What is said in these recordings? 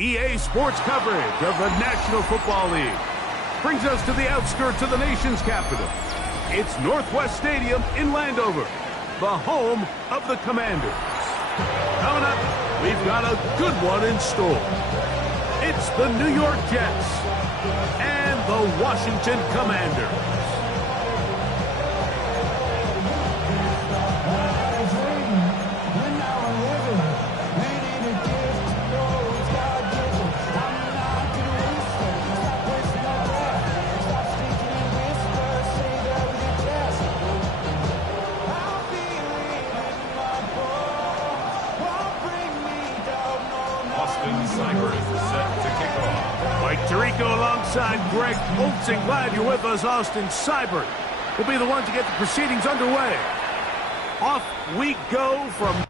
EA Sports coverage of the National Football League brings us to the outskirts of the nation's capital. It's Northwest Stadium in Landover, the home of the Commanders. Coming up, we've got a good one in store. It's the New York Jets and the Washington Commanders. Tirico alongside Greg Olsen. Glad you're with us. Austin Seibert will be the one to get the proceedings underway. Off we go from...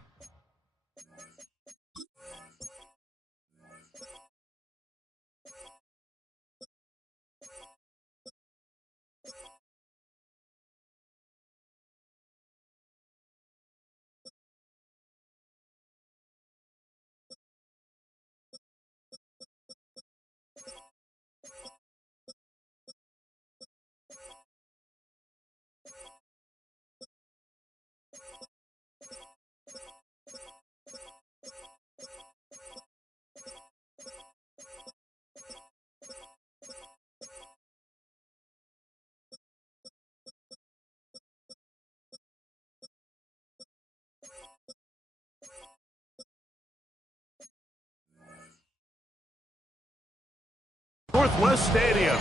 Northwest Stadium.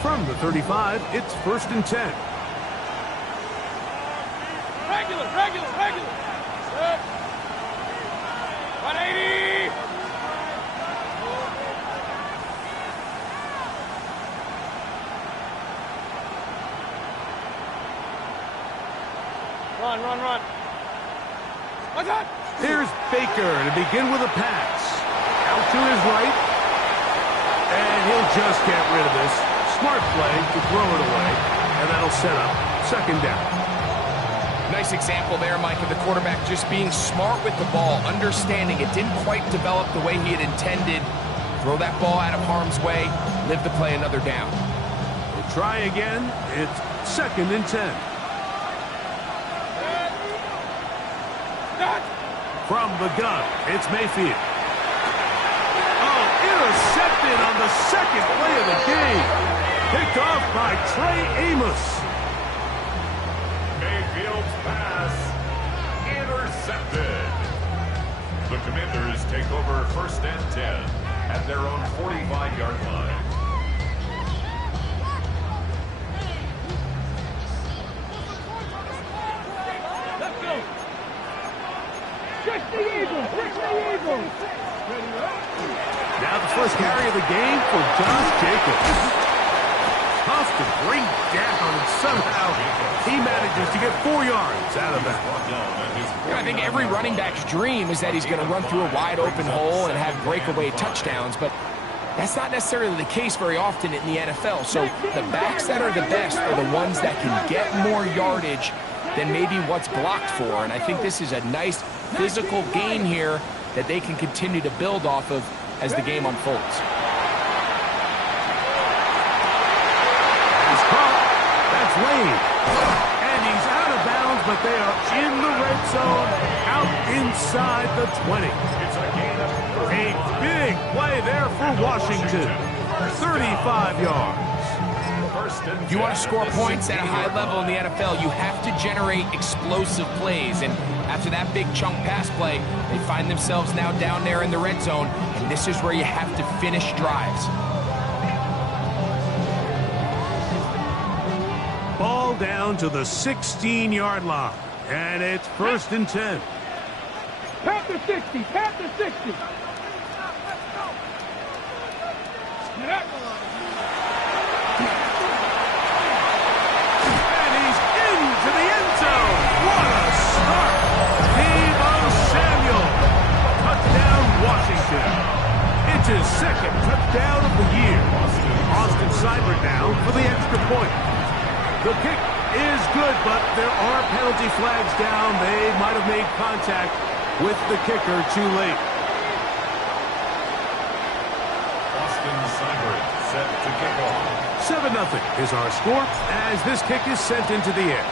From the 35, it's 1st and 10. Regular. Set. 180. Run. What's that? Here's Baker to begin with a pass. Out to his right. And he'll just get rid of this. Smart play to throw it away. And that'll set up 2nd down. Nice example there, Mike, of the quarterback just being smart with the ball, understanding it didn't quite develop the way he had intended. Throw that ball out of harm's way, live to play another down. We'll try again. It's 2nd and 10. From the gun, it's Mayfield. Oh, intercepted on the 2nd play of the game. Picked off by Trey Amos. Mayfield's pass intercepted. The Commanders take over 1st and 10 at their own 45-yard line. Now the first carry of the game for Josh Jacobs. Tough to bring down, and somehow he manages to get 4 yards out of that. I think every running back's dream is that he's going to run through a wide open hole and have breakaway touchdowns, but that's not necessarily the case very often in the NFL. So the backs that are the best are the ones that can get more yardage than maybe what's blocked for, and I think this is a nice physical gain here that they can continue to build off of as the game unfolds. He's caught. That's Lane. And he's out of bounds, but they are in the red zone, out inside the 20. A big play there for Washington. 35 yards. If you want to score points at a high level in the NFL, you have to generate explosive plays. And after that big chunk pass play, they find themselves now down there in the red zone. And this is where you have to finish drives. Ball down to the 16-yard line. And it's 1st and 10. Panther 60. And he's into the end zone. What a start. Deebo Samuel. Touchdown, Washington. It's his 2nd touchdown of the year. Austin Seibert The kick is good, but there are penalty flags down. They might have made contact with the kicker too late. Austin Seibert set to kick off. 7-0 is our score as this kick is sent into the air.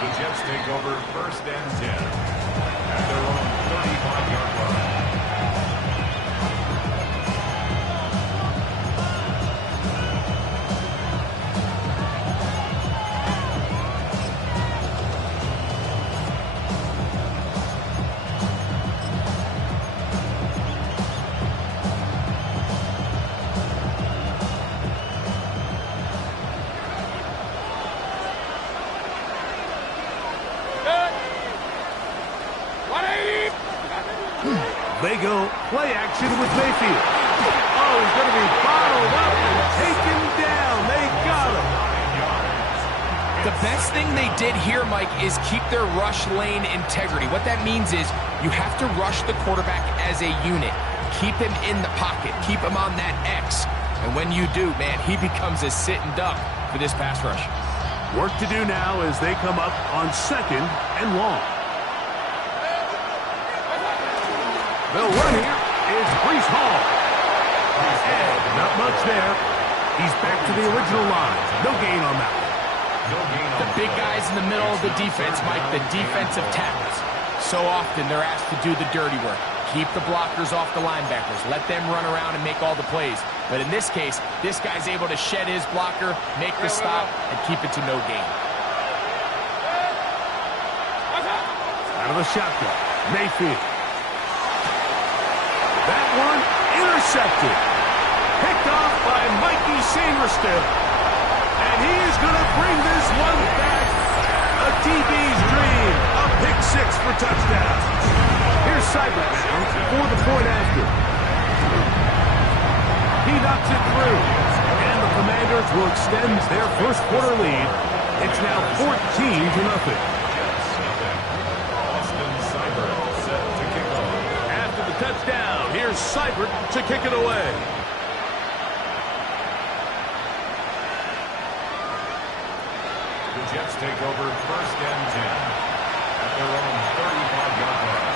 The Jets take over first and 10 at their own 35-yard line. They go play action with Mayfield. Oh, he's going to be bottled up and taken down. They got him. The best thing they did here, Mike, is keep their rush lane integrity. What that means is you have to rush the quarterback as a unit. Keep him in the pocket. Keep him on that X. And when you do, man, he becomes a sitting duck for this pass rush. Work to do now as they come up on 2nd and long. The run here is Breece Hall. And not much there. He's back to the original line. No gain on that one. The big guys in the middle of the defense, Mike, the defensive tackles. So often they're asked to do the dirty work. Keep the blockers off the linebackers. Let them run around and make all the plays. But in this case, this guy's able to shed his blocker, make the stop, and keep it to no gain. Out of the shotgun, Mayfield. That one intercepted. Picked off by Mikey Sainristil. And he is going to bring this one back. A DB's dream. A pick six for touchdown. Here's Seibert now for the point after. He knocks it through. And the Commanders will extend their first quarter lead. It's now 14-0. Touchdown. Here's Seibert to kick it away. The Jets take over first and 10 at their own 35-yard line.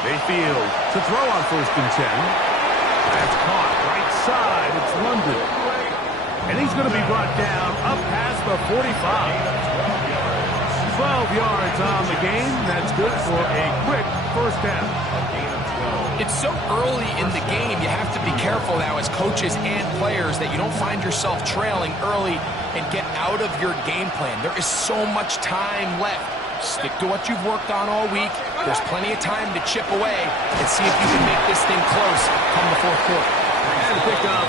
Mayfield to throw on 1st and 10. That's caught right side. It's London. And he's going to be brought down up past the 45. 12 yards on the game. That's good for a quick first down. It's so early in the game, you have to be careful now as coaches and players that you don't find yourself trailing early and get out of your game plan. There is so much time left. Stick to what you've worked on all week. There's plenty of time to chip away and see if you can make this thing close come the 4th quarter. And pick up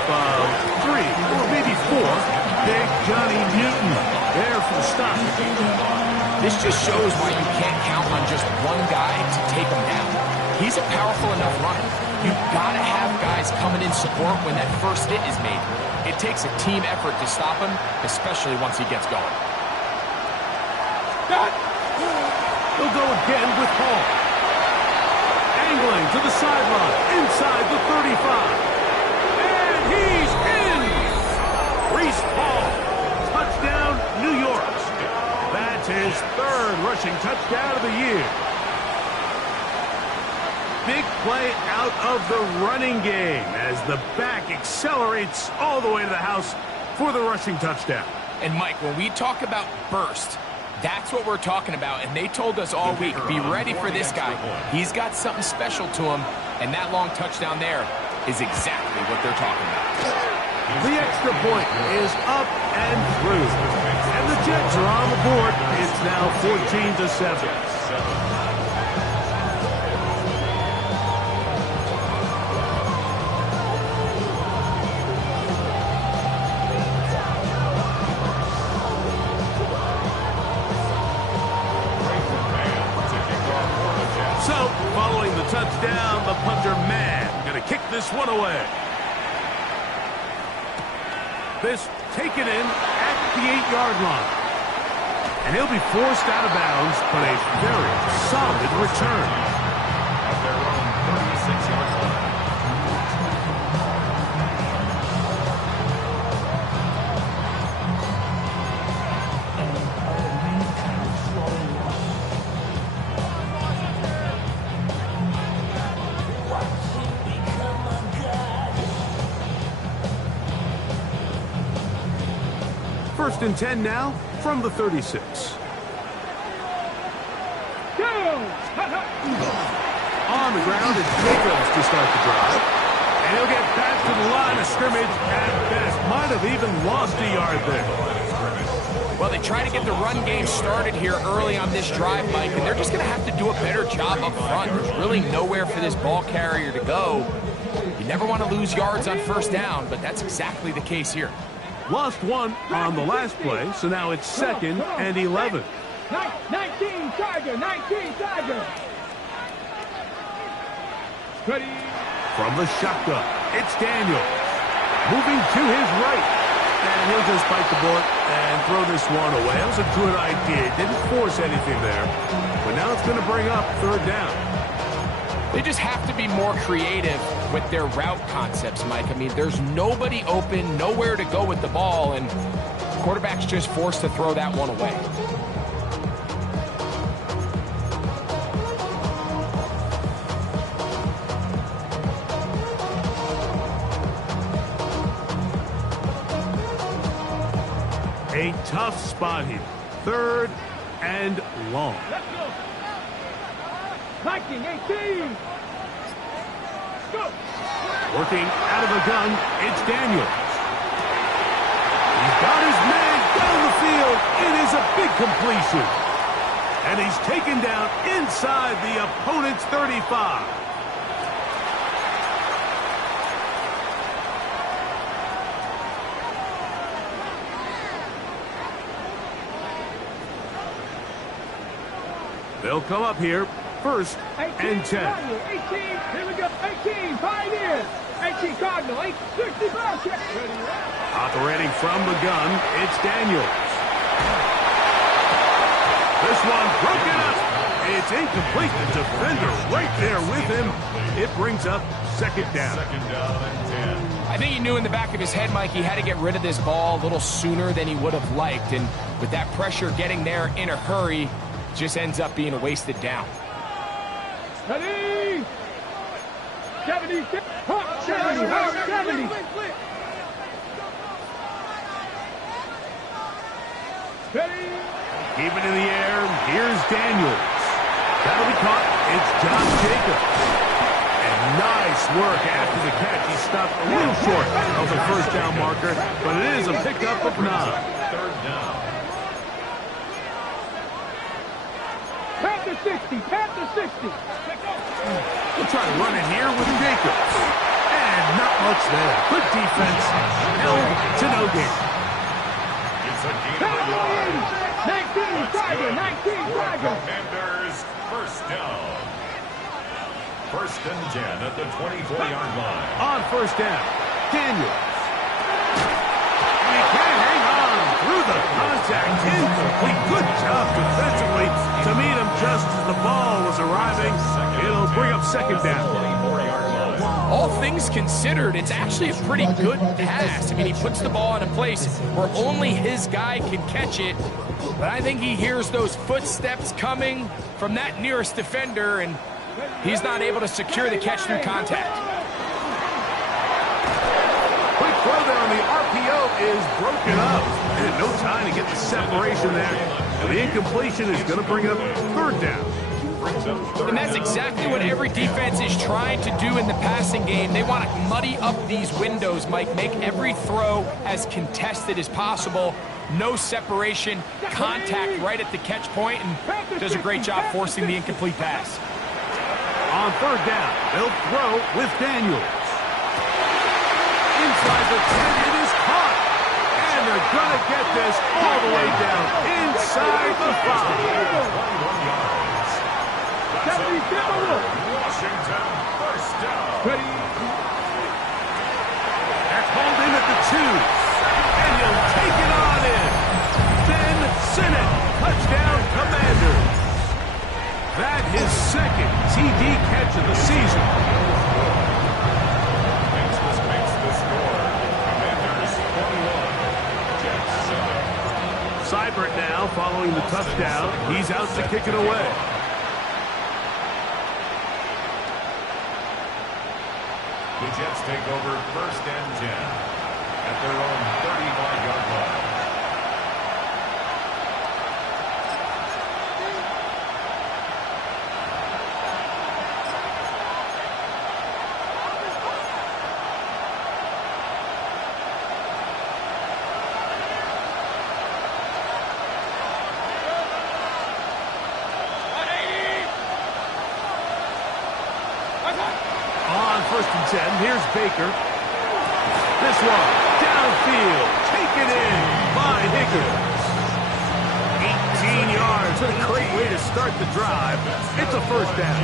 3 or maybe 4. Big Johnny Newton there for the stop. This just shows why you can't count on just one guy to take him down. He's a powerful enough runner. You've got to have guys coming in support when that first hit is made. It takes a team effort to stop him, especially once he gets going. He'll go again with Hall. Angling to the sideline, inside the 35. And he's in! Breece Hall, touchdown, New York. That's his 3rd rushing touchdown of the year. Big play out of the running game as the back accelerates all the way to the house for the rushing touchdown. And Mike, when we talk about burst, that's what we're talking about, and they told us all week, be ready for this guy. He's got something special to him, and that long touchdown there is exactly what they're talking about. The extra point is up and through, and the Jets are on the board. It's now 14-7. So the touchdown, the punter man. Going to kick this one away. This taken in at the 8-yard line. And he'll be forced out of bounds, but a very solid return. At their own 36-yard line. First and 10 now from the 36. On the ground, it's Jacobs to start the drive. And he'll get back to the line of scrimmage at best. Might have even lost a yard there. Well, they try to get the run game started here early on this drive, Mike, and they're just going to have to do a better job up front. There's really nowhere for this ball carrier to go. You never want to lose yards on first down, but that's exactly the case here. Lost one on the last play, so now it's 2nd and 11. 19 Tiger, 19 Tiger. Ready. From the shotgun, it's Daniels. Moving to his right. And he'll just bite the bullet and throw this one away. That was a good idea. Didn't force anything there. But now it's going to bring up 3rd down. They just have to be more creative with their route concepts, Mike. I mean, there's nobody open, nowhere to go with the ball, and the quarterback's just forced to throw that one away. A tough spot here. 3rd and long. Let's go. 19, 18. Go. Working out of the gun, it's Daniels. He's got his man down the field. It is a big completion. And he's taken down inside the opponent's 35. They'll come up here, 1st and 10. 18, here we go, 18, Pioneers. 18, Cardinal, 65, check. Operating from the gun, it's Daniels. This one broken up. It's incomplete. The defender right there with him. It brings up 2nd down. 2nd down and 10. I think he knew in the back of his head, Mike, he had to get rid of this ball a little sooner than he would have liked. And with that pressure getting there in a hurry, just ends up being a wasted down. Ready? 70, 70, 70. Ready? Keep it in the air. Here's Daniels. That'll be caught. It's John Jacobs. And nice work after the catch. He stopped a little short of the 1st down marker, but it is a pickup of 9. 3rd down. Panther 60, Panther 60. We'll try to run it here with Jacobs. And not much there. Good defense. Held to no gain. It's a gain of 19 Tiger, 19 Tiger. Commanders, 1st down. 1st and 10 at the 24-yard line. On 1st down, Daniels. And he can't hang on through the contact. Incomplete. Good job defensively to meet him just as the ball was arriving. It'll bring up 2nd down. 24-yard line. All things considered, it's actually a pretty good pass. I mean, he puts the ball in a place where only his guy can catch it. But I think he hears those footsteps coming from that nearest defender, and he's not able to secure the catch through contact. Quick throw there on the RPO is broken up. And no time to get the separation there. And the incompletion is going to bring up 3rd down. And that's exactly what every defense is trying to do in the passing game. They want to muddy up these windows, Mike, make every throw as contested as possible. No separation, contact right at the catch point, and does a great job forcing the incomplete pass. On 3rd down, they'll throw with Daniels. Inside the 10, it is caught. And they're going to get this all the way down inside the 5. 70, Ready. That's hauled in at the 2. And he'll take it on in. Ben Sinnott. Touchdown, Commanders. That is second TD catch of the season. Kansas makes the score. Commanders 21, Jets 7. Seibert now following the touchdown. He's out to kick it away. The Jets take over first and 10 at their own 35-yard line. On first and 10, here's Baker. This one, downfield, taken in by Higgins. 18 yards, what a great way to start the drive. It's a first down.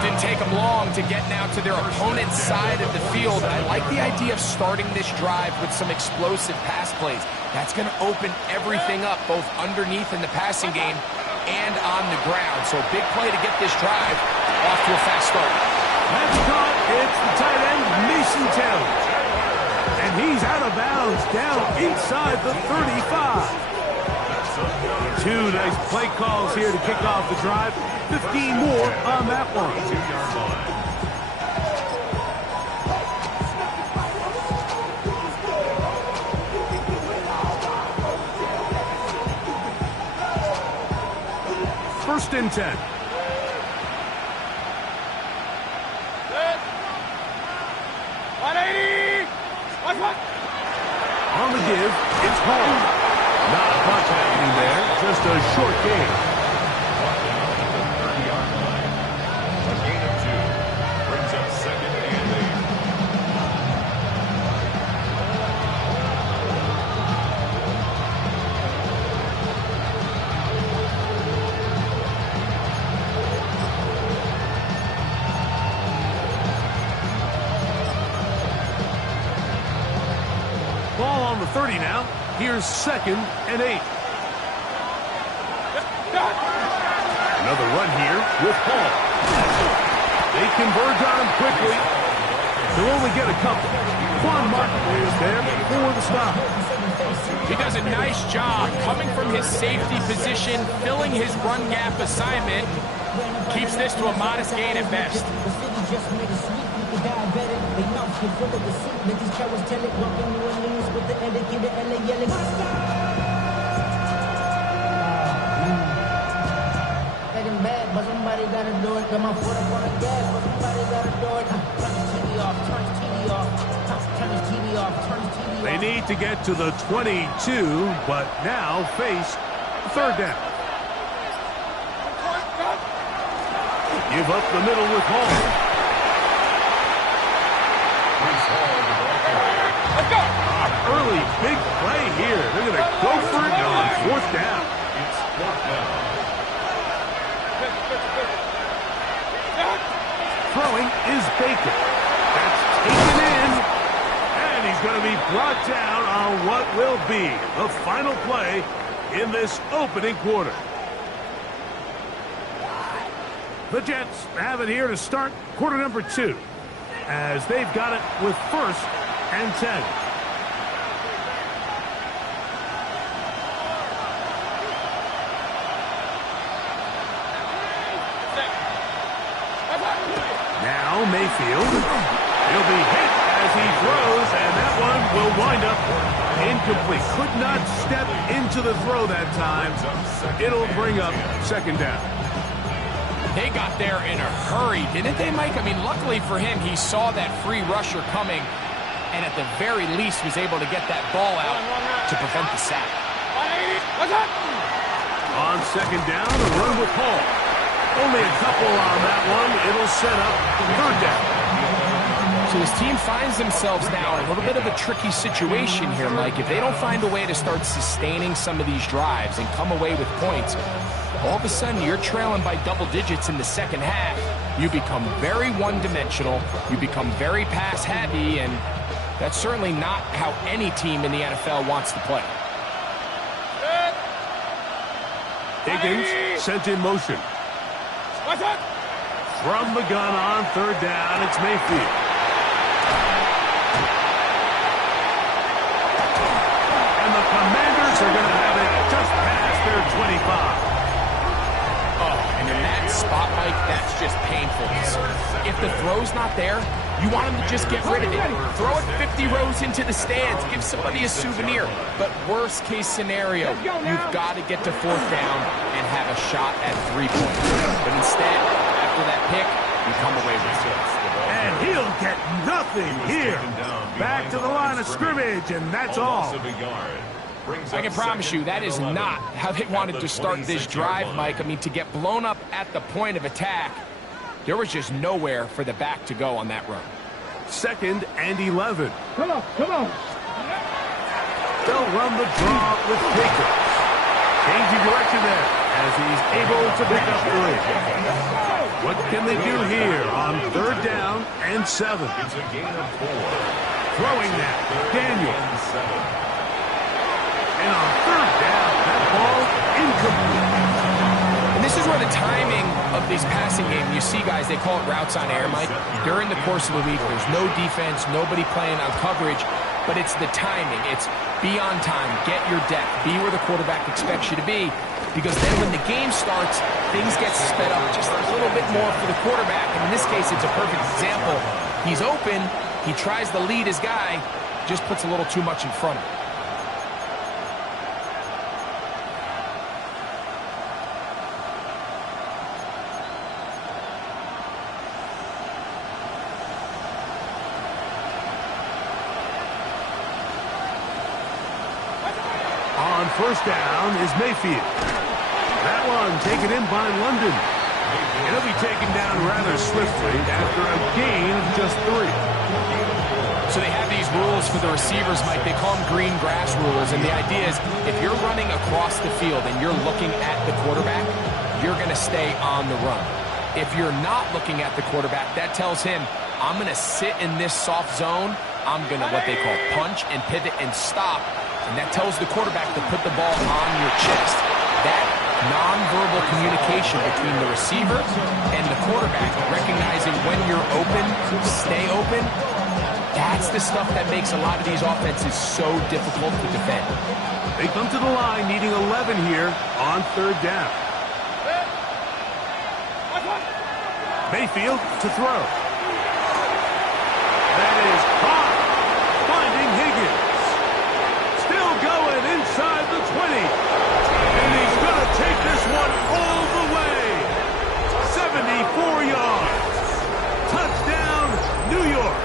Didn't take them long to get now to their opponent's side of the field. I like the idea of starting this drive with some explosive pass plays. That's going to open everything up, both underneath in the passing game and on the ground. So big play to get this drive off to a fast start. That's caught. It's the tight end, Mason Taylor. And he's out of bounds down inside the 35. Two nice play calls here to kick off the drive. 15 more on that one. 2-yard line. First and 10. On the give, it's Hall. Not much happening there, just a short game. 30-yard line. A gain of 2 brings up second and 8. Ball on the 30 now. Here's second and 8. Another run here with Hall. They converge on him quickly. They'll only get a couple. Quan Martin is there for the stop. He does a nice job coming from his safety position, filling his run gap assignment. Keeps this to a modest gain at best. But somebody gotta do it. Come on, put up on the gas, but somebody gotta do it. Turn his TV off, turn his TV off, turn his TV off, turn his TV off. They need to get to the 22, but now face third down. Give up the middle with Hall. Early big play here. They're going to go for it on fourth down. It's fourth down. Throwing is Baker. That's taken in. And he's going to be brought down on what will be the final play in this opening quarter. The Jets have it here to start quarter number 2, as they've got it with first and 10. Now Mayfield. He'll be hit as he throws, and that one will wind up incomplete. Could not step into the throw that time. It'll bring up second down. They got there in a hurry, didn't they, Mike? I mean, luckily for him, he saw that free rusher coming, and at the very least was able to get that ball out to prevent the sack. On second down, a run with Hall. Only a couple on that one. It'll set up third down. So his team finds themselves now in a little bit of a tricky situation here, Mike. If they don't find a way to start sustaining some of these drives and come away with points, all of a sudden you're trailing by double digits in the second half. you become very one-dimensional, you become very pass-heavy, and that's certainly not how any team in the NFL wants to play. Higgins sent in motion. From the gun on third down, it's Mayfield. And the Commanders are going to have it just past their 25. Oh, and in that spot, Mike, that's just painful. If the throw's not there, you want him to just get rid of it. Throw it 50 rows into the stands. Give somebody a souvenir. But worst case scenario, you've got to get to fourth down and have a shot at 3 points. But instead, after that pick, you come away with 6. And he'll get nothing here. Back to the line of scrimmage, and that's all. I can promise you that is not how they wanted to start this drive, Mike. I mean, to get blown up at the point of attack, there was just nowhere for the back to go on that run. 2nd and 11. Come on, come on. They'll run the draw with Jacobs. Changing direction there as he's able to pick up 3. What can they do here on third down and 7? It's a gain of 4. Throwing that, Daniel. And on third down, that ball incomplete. And this is where the timing of these passing games, you see guys, they call it routes on air, Mike. During the course of the week, there's no defense, nobody playing on coverage, but it's the timing. It's be on time, get your depth, be where the quarterback expects you to be, because then when the game starts, things get sped up just a little bit more for the quarterback. And in this case, it's a perfect example. He's open, he tries to lead his guy, just puts a little too much in front of him. On first down is Mayfield. That one taken in by London. And he'll be taken down rather swiftly after a gain of just 3. So they have these rules for the receivers, Mike. They call them green grass rules. And the idea is if you're running across the field and you're looking at the quarterback, you're going to stay on the run. If you're not looking at the quarterback, that tells him, I'm going to sit in this soft zone. I'm going to what they call punch and pivot and stop. And that tells the quarterback to put the ball on your chest. That nonverbal communication between the receiver and the quarterback, recognizing when you're open, stay open, that's the stuff that makes a lot of these offenses so difficult to defend. They come to the line needing 11 here on third down. Mayfield to throw. That is caught. Finding Higgins. Still going inside the 20. And he's going to take this one all the way. 74 yards. Touchdown, New York.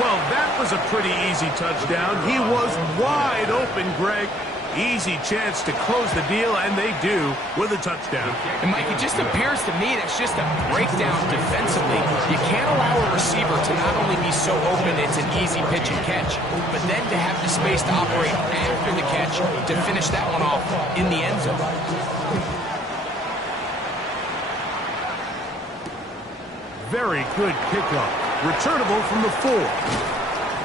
Well, that was a pretty easy touchdown. He was wide open, Greg. Easy chance to close the deal, and they do with a touchdown. And, Mike, it just appears to me that's just a breakdown defensively. You can't allow a receiver to not only be so open it's an easy pitch and catch, but then to have the space to operate after the catch to finish that one off in the end zone. Very good kickoff. Returnable from the 4.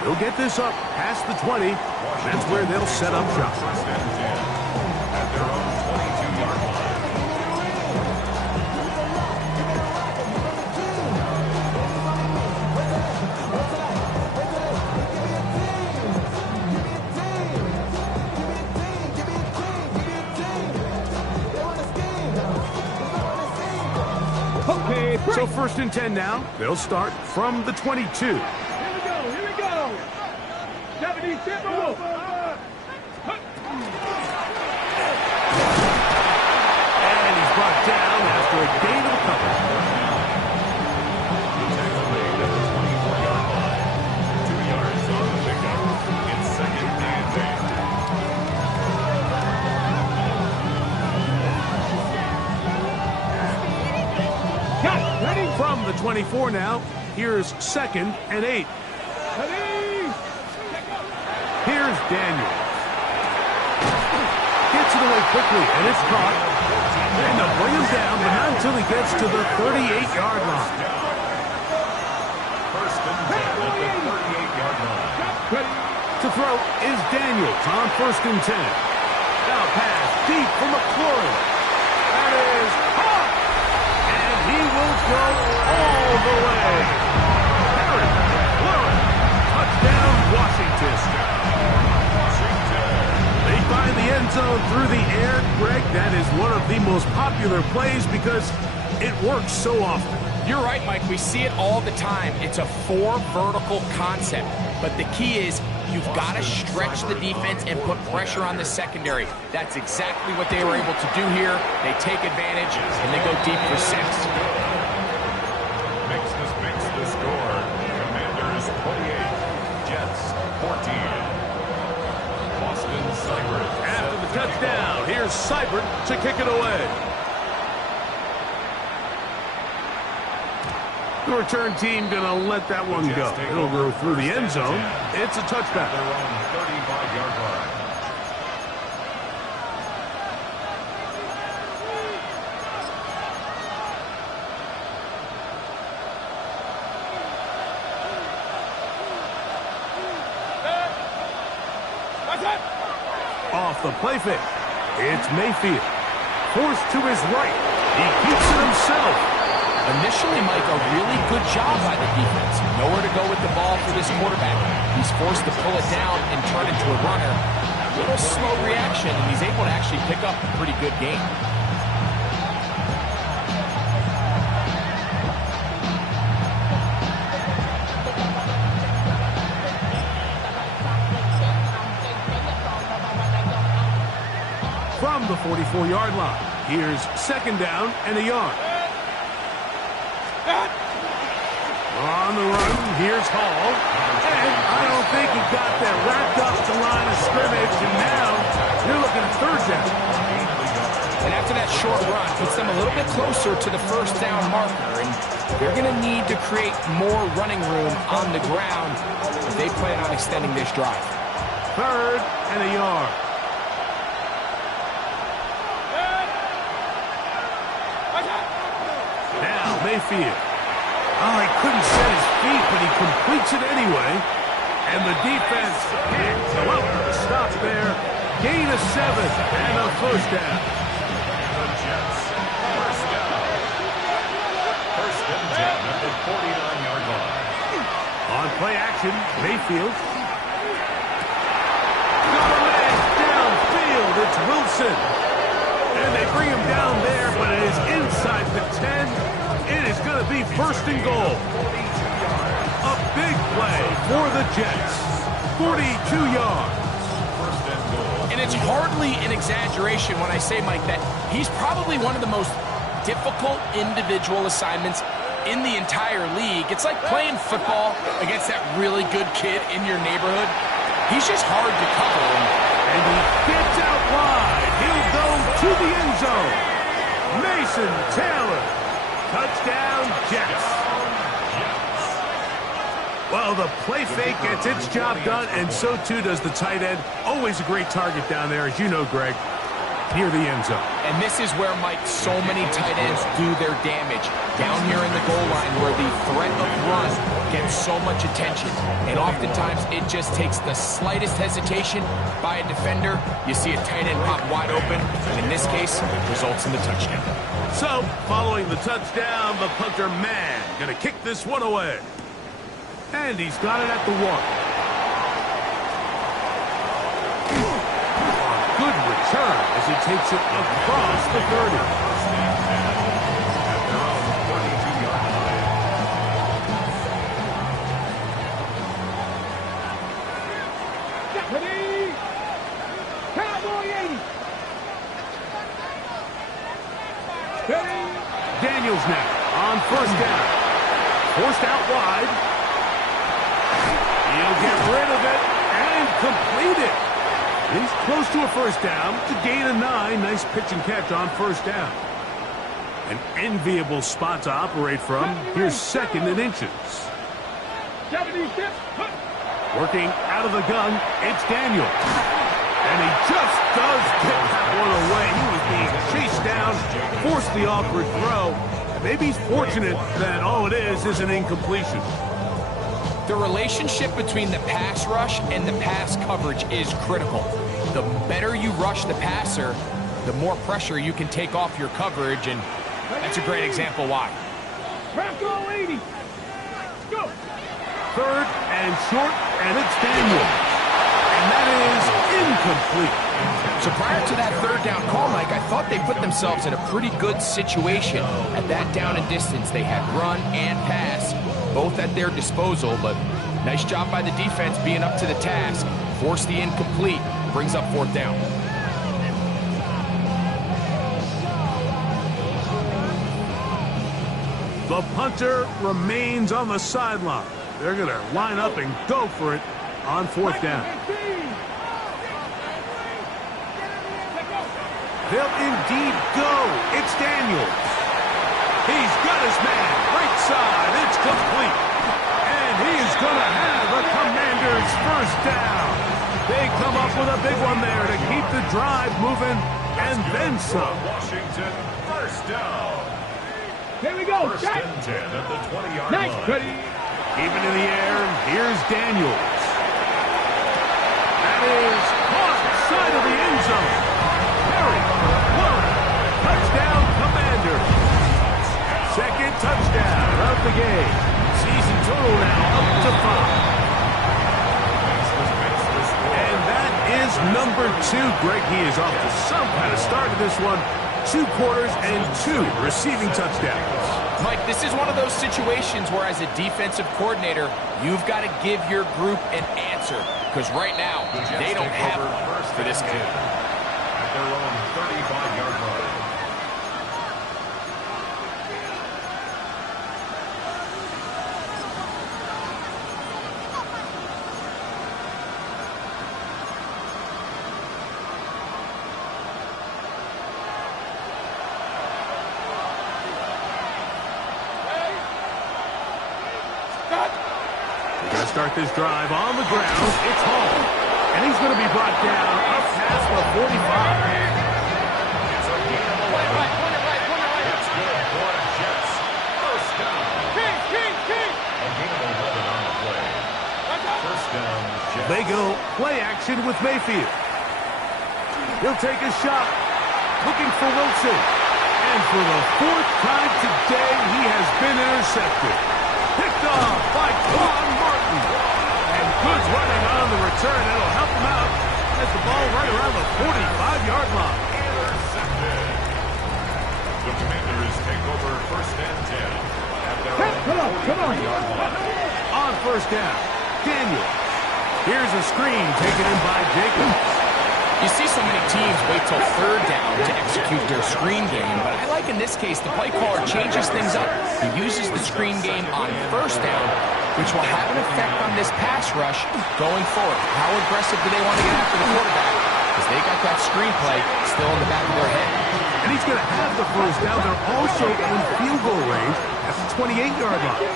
They'll get this up past the 20. That's where they'll set up shop. First and 10 at their own 22-yard Okay, break. So 1st and 10 now. They'll start from the 22. Here we go. 70 Timberwolves. And he's brought down after a gain of a couple. tackle made at the 24-yard line. 2 yards on the pickup. It's 2nd and 10. Cut. Ready? From the 24 now, here's 2nd and 8. Ready. Here's Daniel. Gets it away quickly, and it's caught. And they'll bring him down, but not until he gets to the 38-yard line. First and 10 at the 38-yard line. To throw is Daniels on first and 10. Now pass deep for McLaurin. That is caught. And he will go all the way. Harry McLaurin. Touchdown, Washington. They find the end zone through the air. Greg, that is one of the most popular plays because it works so often. You're right, Mike. We see it all the time. It's a 4 vertical concept. But the key is you've got to stretch the defense and put pressure on the secondary. That's exactly what they were able to do here. They take advantage, and they go deep for 6. Makes the score. Commanders 28, Jets 14. Boston Seibert. After the touchdown, here's Seibert to kick it away. The return team going to let that one go. It'll go through the end zone. It's a touchback. Their own 35-yard line. Off the play fake. It's Mayfield. Forced to his right. He keeps it himself. Initially, Mike, a really good job by the defense. Nowhere to go with the ball for this quarterback. He's forced to pull it down and turn into a runner. A little slow reaction, and he's able to actually pick up a pretty good game. From the 44-yard line, here's second down and a yard. On the run, here's Hall. And I don't think he got that wrapped up the line of scrimmage, and now you're looking at third down. And after that short run, puts them a little bit closer to the first down marker, and they're going to need to create more running room on the ground if they plan on extending this drive. Third and a yard. Now Mayfield. Oh, he couldn't set his feet, but he completes it anyway. And the defense can't come up with a stop there. Gain of 7 and a first down. The Jets, first down. First and 10 at the 49-yard line. On play action, Mayfield. Got a man downfield. It's Wilson. And they bring him down there, but it is inside the 10. It is going to be first and goal. A big play for the Jets. 42 yards. First and goal. And it's hardly an exaggeration when I say, Mike, that he's probably one of the most difficult individual assignments in the entire league. It's like playing football against that really good kid in your neighborhood. He's just hard to cover. And he gets out wide. He'll go to the end zone. Mason Taylor. Touchdown, Jets. Well, the play fake gets its job done, and so too does the tight end. Always a great target down there, as you know, Greg, near the end zone. And this is where, Mike, so many tight ends do their damage. Down here in the goal line where the threat of run gets so much attention. And oftentimes it just takes the slightest hesitation by a defender. You see a tight end pop wide open, and in this case, it results in the touchdown. So, following the touchdown, the punter man going to kick this one away. And he's got it at the 1. Good return as he takes it across the 30. Ready? Cowboy 80. Ready? Daniels now on first down. Forced out wide. He'll get rid of it and complete it. He's close to a first down to gain a 9. Nice pitch and catch on first down. An enviable spot to operate from. Here's second and inches. 76. Working out of the gun, it's Daniel. And he just does get that one away. He was being chased down the awkward throw. Maybe he's fortunate that all it is an incompletion. The relationship between the pass rush and the pass coverage is critical. The better you rush the passer, the more pressure you can take off your coverage, and that's a great example why. Crack all 80. Go. Third and short, and it's Daniel. And that is incomplete. So prior to that third down call, Mike, I thought they put themselves in a pretty good situation. At that down and distance, they had run and pass, both at their disposal, but nice job by the defense being up to the task. Force the incomplete, brings up fourth down. The punter remains on the sideline. They're going to line up and go for it on fourth down. They'll indeed go. It's Daniels. He's got his man. Right side. It's complete. And he's going to have a Commanders first down. They come up with a big one there to keep the drive moving, and then some. Washington, first down. Here we go. First and 10 at the 20-yard Nice, line. buddy. Even in the air, here's Daniels. That is caught side of the end zone. Perry, one, touchdown Commanders. Second touchdown of the game. Season total now up to 5. And that is number 2. Greg, he is off to some kind of start to this one. 2 quarters and 2 receiving touchdowns. Mike, this is one of those situations where as a defensive coordinator, you've got to give your group an answer. Because right now, they don't have one for this game. At their own 35-yard line. Start this drive on the ground. It's Hall. And he's going to be brought down up past the 45. It's a gain of 11. It's good for the Jets. First down. A gain of 11 on the play. First down, Jets. They go play action with Mayfield. He'll take a shot. Looking for Wilson. And for the 4th time today, he has been intercepted. Picked off by Quan Martin. And good running on the return. It'll help him out as the ball right around the 45-yard line. Intercepted. The Commanders take over first and 10 at their Come on. 43-yard line. On first down, Daniel. Here's a screen taken in by Jacobs. You see so many teams wait till third down to execute their screen game, but I like in this case the play caller changes things up. He uses the screen game on first down, which will have an effect on this pass rush going forward. How aggressive do they want to get after the quarterback? Because they got that screen play still in the back of their head. And he's going to have the first down. They're also in field goal range at the 28-yard line.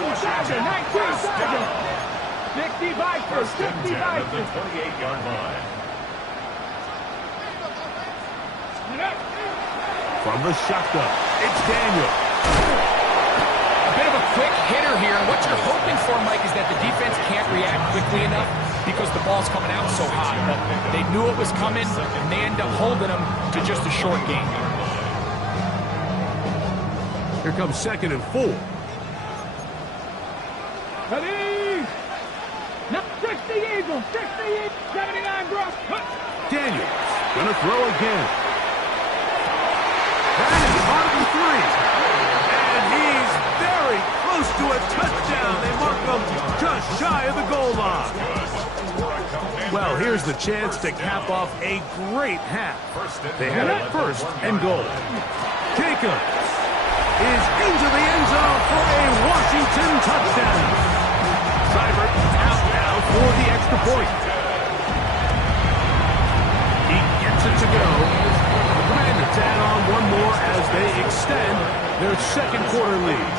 65 First and 10 at the 28-yard line. From the shotgun, it's Daniel. A bit of a quick hitter here, and what you're hoping for, Mike, is that the defense can't react quickly enough because the ball's coming out so hot. But they knew it was coming, and they end up holding them to just a short game. Here comes 2nd and 4. Ready? Now 60 Eagles, 79 Brock. Daniels going to throw again. That is on the 3. And he's very close to a touchdown. They mark him just shy of the goal line. Well, here's the chance to cap off a great half. They had it 1st and goal. Jacobs is into the end zone for a Washington touchdown. Seibert out now for the extra point. He gets it to go. The Commanders add on one more as they extend their 2nd quarter lead.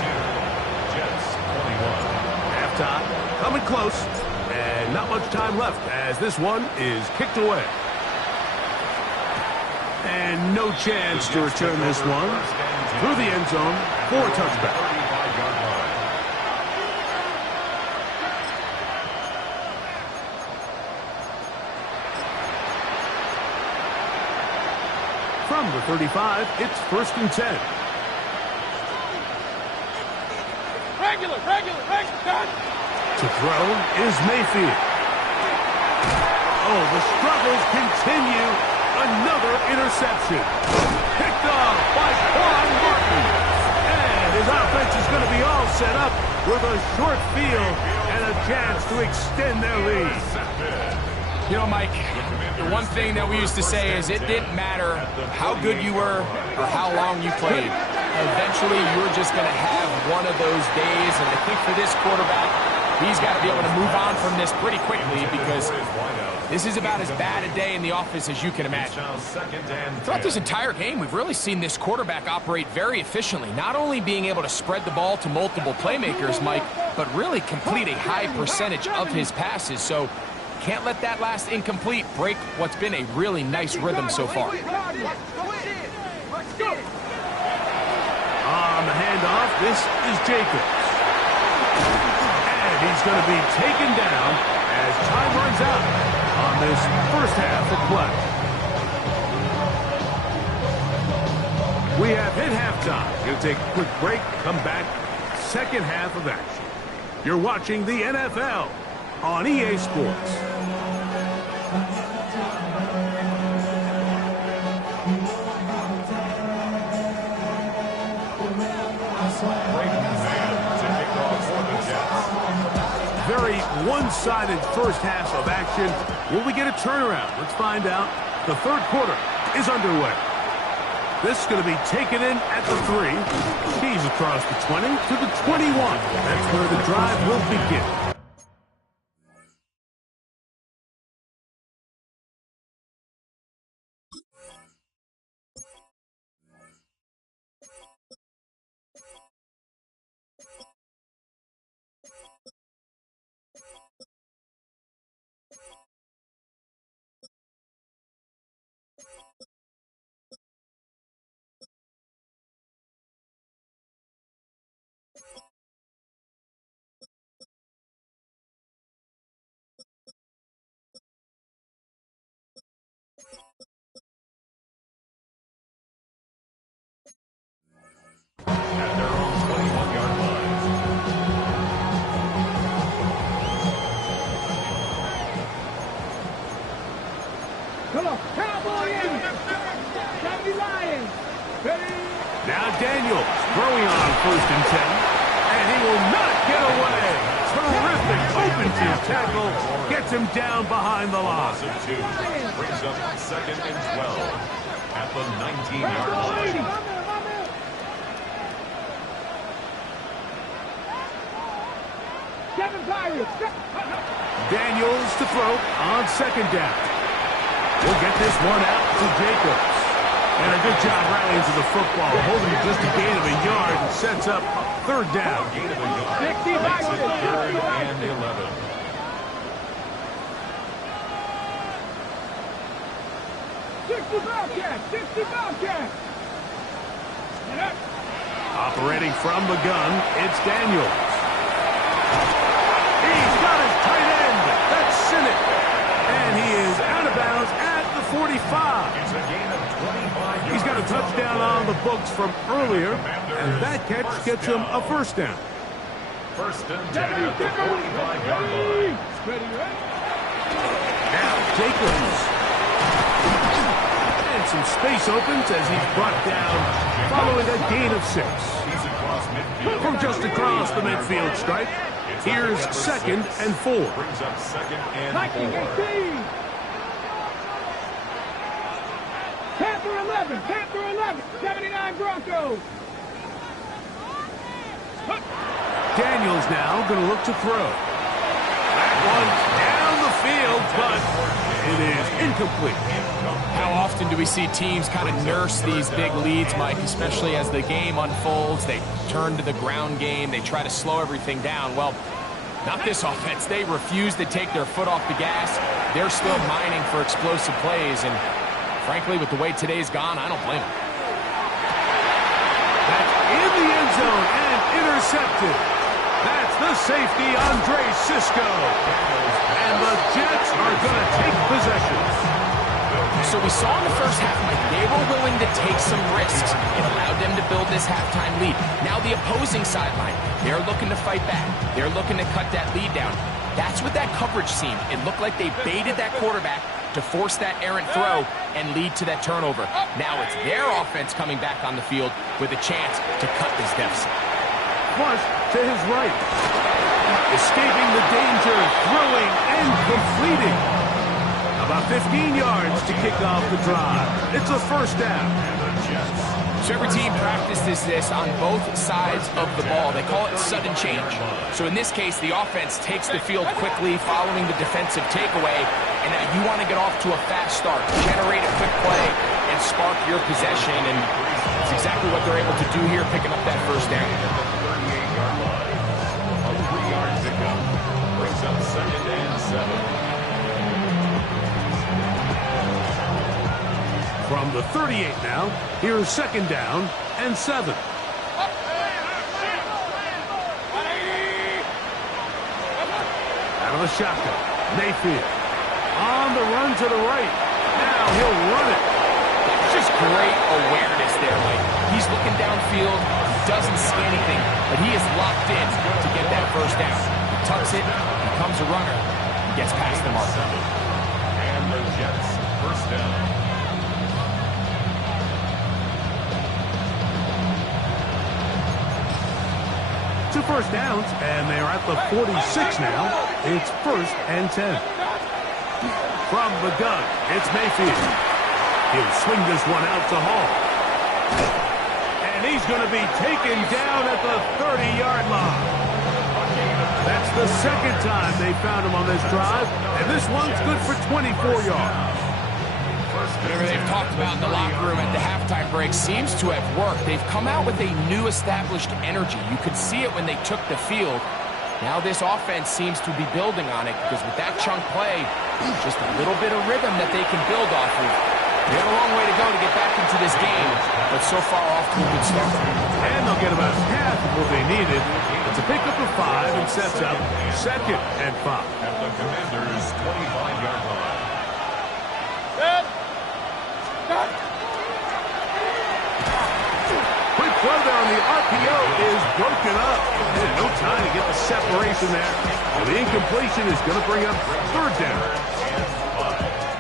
Halftime coming close, and not much time left as this one is kicked away. And no chance to return this one. through the end zone for a touchback. 35-yard line. From the 35, it's 1st and 10. Regular. To throw is Mayfield. Oh, the struggles continue. Another interception. Picked off by Quan Martin. And his offense is going to be all set up with a short field and a chance to extend their lead. You know, Mike, the one thing that we used to say is it didn't matter how good you were or how long you played. Eventually, you're just going to have one of those days, and I think for this quarterback, he's got to be able to move on from this pretty quickly because this is about as bad a day in the office as you can imagine. Throughout this entire game, we've really seen this quarterback operate very efficiently, not only being able to spread the ball to multiple playmakers, Mike, but really complete a high percentage of his passes. So can't let that last incomplete break what's been a really nice rhythm so far. On the handoff, this is Jacobs. And he's going to be taken down as time runs out on this first half of play. We have hit halftime. Going to take a quick break, come back, second half of action. You're watching the NFL on EA Sports. Very one-sided first half of action. Will we get a turnaround? Let's find out. The third quarter is underway. This is going to be taken in at the 3. He's across the 20 to the 21. That's where the drive will begin. At their own 21-yard line. Come on, Cowboy in. 70 Lions. Ready? Now Daniels throwing on 1st and 10. And he will not get away. Terrific open field tackle. Gets him down behind the line. Loss of 2. Brings up 2nd and 12. At the 19-yard line. Daniels to throw on 2nd down. We'll get this one out to Jacobs. And a good job rallying to the football, holding just a gain of a yard and sets up 3rd down. Gain of a yard. Makes it 3rd and 11. Operating from the gun, it's Daniels. He's got his tight end. That's Sinnott. And he is out of bounds at the 45. It's a gain of 25 yards. He's got a touchdown on the books from earlier, and that catch gets him a 1st down. 1st and 10 at the 45-yard line. Now Jacobs. And some space opens as he's brought down following a gain of 6. He's across midfield. From just across the midfield stripe, here's 2nd and 4. Brings up 2nd and 4. Panther 11, 79 Broncos. Daniels now going to look to throw. That one down the field, but it is incomplete. How often do we see teams kind of nurse these big leads, Mike, especially as the game unfolds? They turn to the ground game. They try to slow everything down. Well, not this offense. They refuse to take their foot off the gas. They're still mining for explosive plays, and frankly, with the way today's gone, I don't blame them. That's in the end zone and intercepted. That's the safety, Andre Cisco. And the Jets are going to take possession. So we saw in the first half, Mike, they were willing to take some risks. It allowed them to build this halftime lead. Now the opposing sideline, they're looking to fight back. They're looking to cut that lead down. That's what that coverage seemed. It looked like they baited that quarterback to force that errant throw and lead to that turnover. Now it's their offense coming back on the field with a chance to cut this deficit. Flush to his right. Escaping the danger, throwing and completing. About 15 yards to kick off the drive. It's a first down. So every team practices this on both sides of the ball. They call it sudden change. So in this case, the offense takes the field quickly following the defensive takeaway. And now you want to get off to a fast start, generate a quick play, and spark your possession. And it's exactly what they're able to do here, picking up that first down. A 3-yard pickup brings up 2nd and 7. From the 38 now, here's 2nd down and 7. Out of the shotgun, Mayfield. On the run to the right. Now he'll run it. Just great awareness there, Mike. He's looking downfield. He doesn't see anything, but he is locked in to get that first down. He tucks it, becomes a runner, and gets past the mark. And the Jets first down. Two first downs, and they're at the 46 now. It's 1st and 10. From the gun, it's Mayfield. He'll swing this one out to Hall. And he's going to be taken down at the 30-yard line. That's the 2nd time they found him on this drive, and this one's good for 24 yards. Whatever they've talked about in the locker room at the halftime break seems to have worked. They've come out with a new established energy. You could see it when they took the field. Now this offense seems to be building on it because with that chunk play, just a little bit of rhythm that they can build off of. They have a long way to go to get back into this game, but so far off to a good start. And they'll get about half of what they needed. It's a pickup of 5 and sets up 2nd and 5. At the Commanders' 25-yard line. Quick throw there on the RPO is broken up. No time to get the separation there. And the incompletion is going to bring up 3rd down.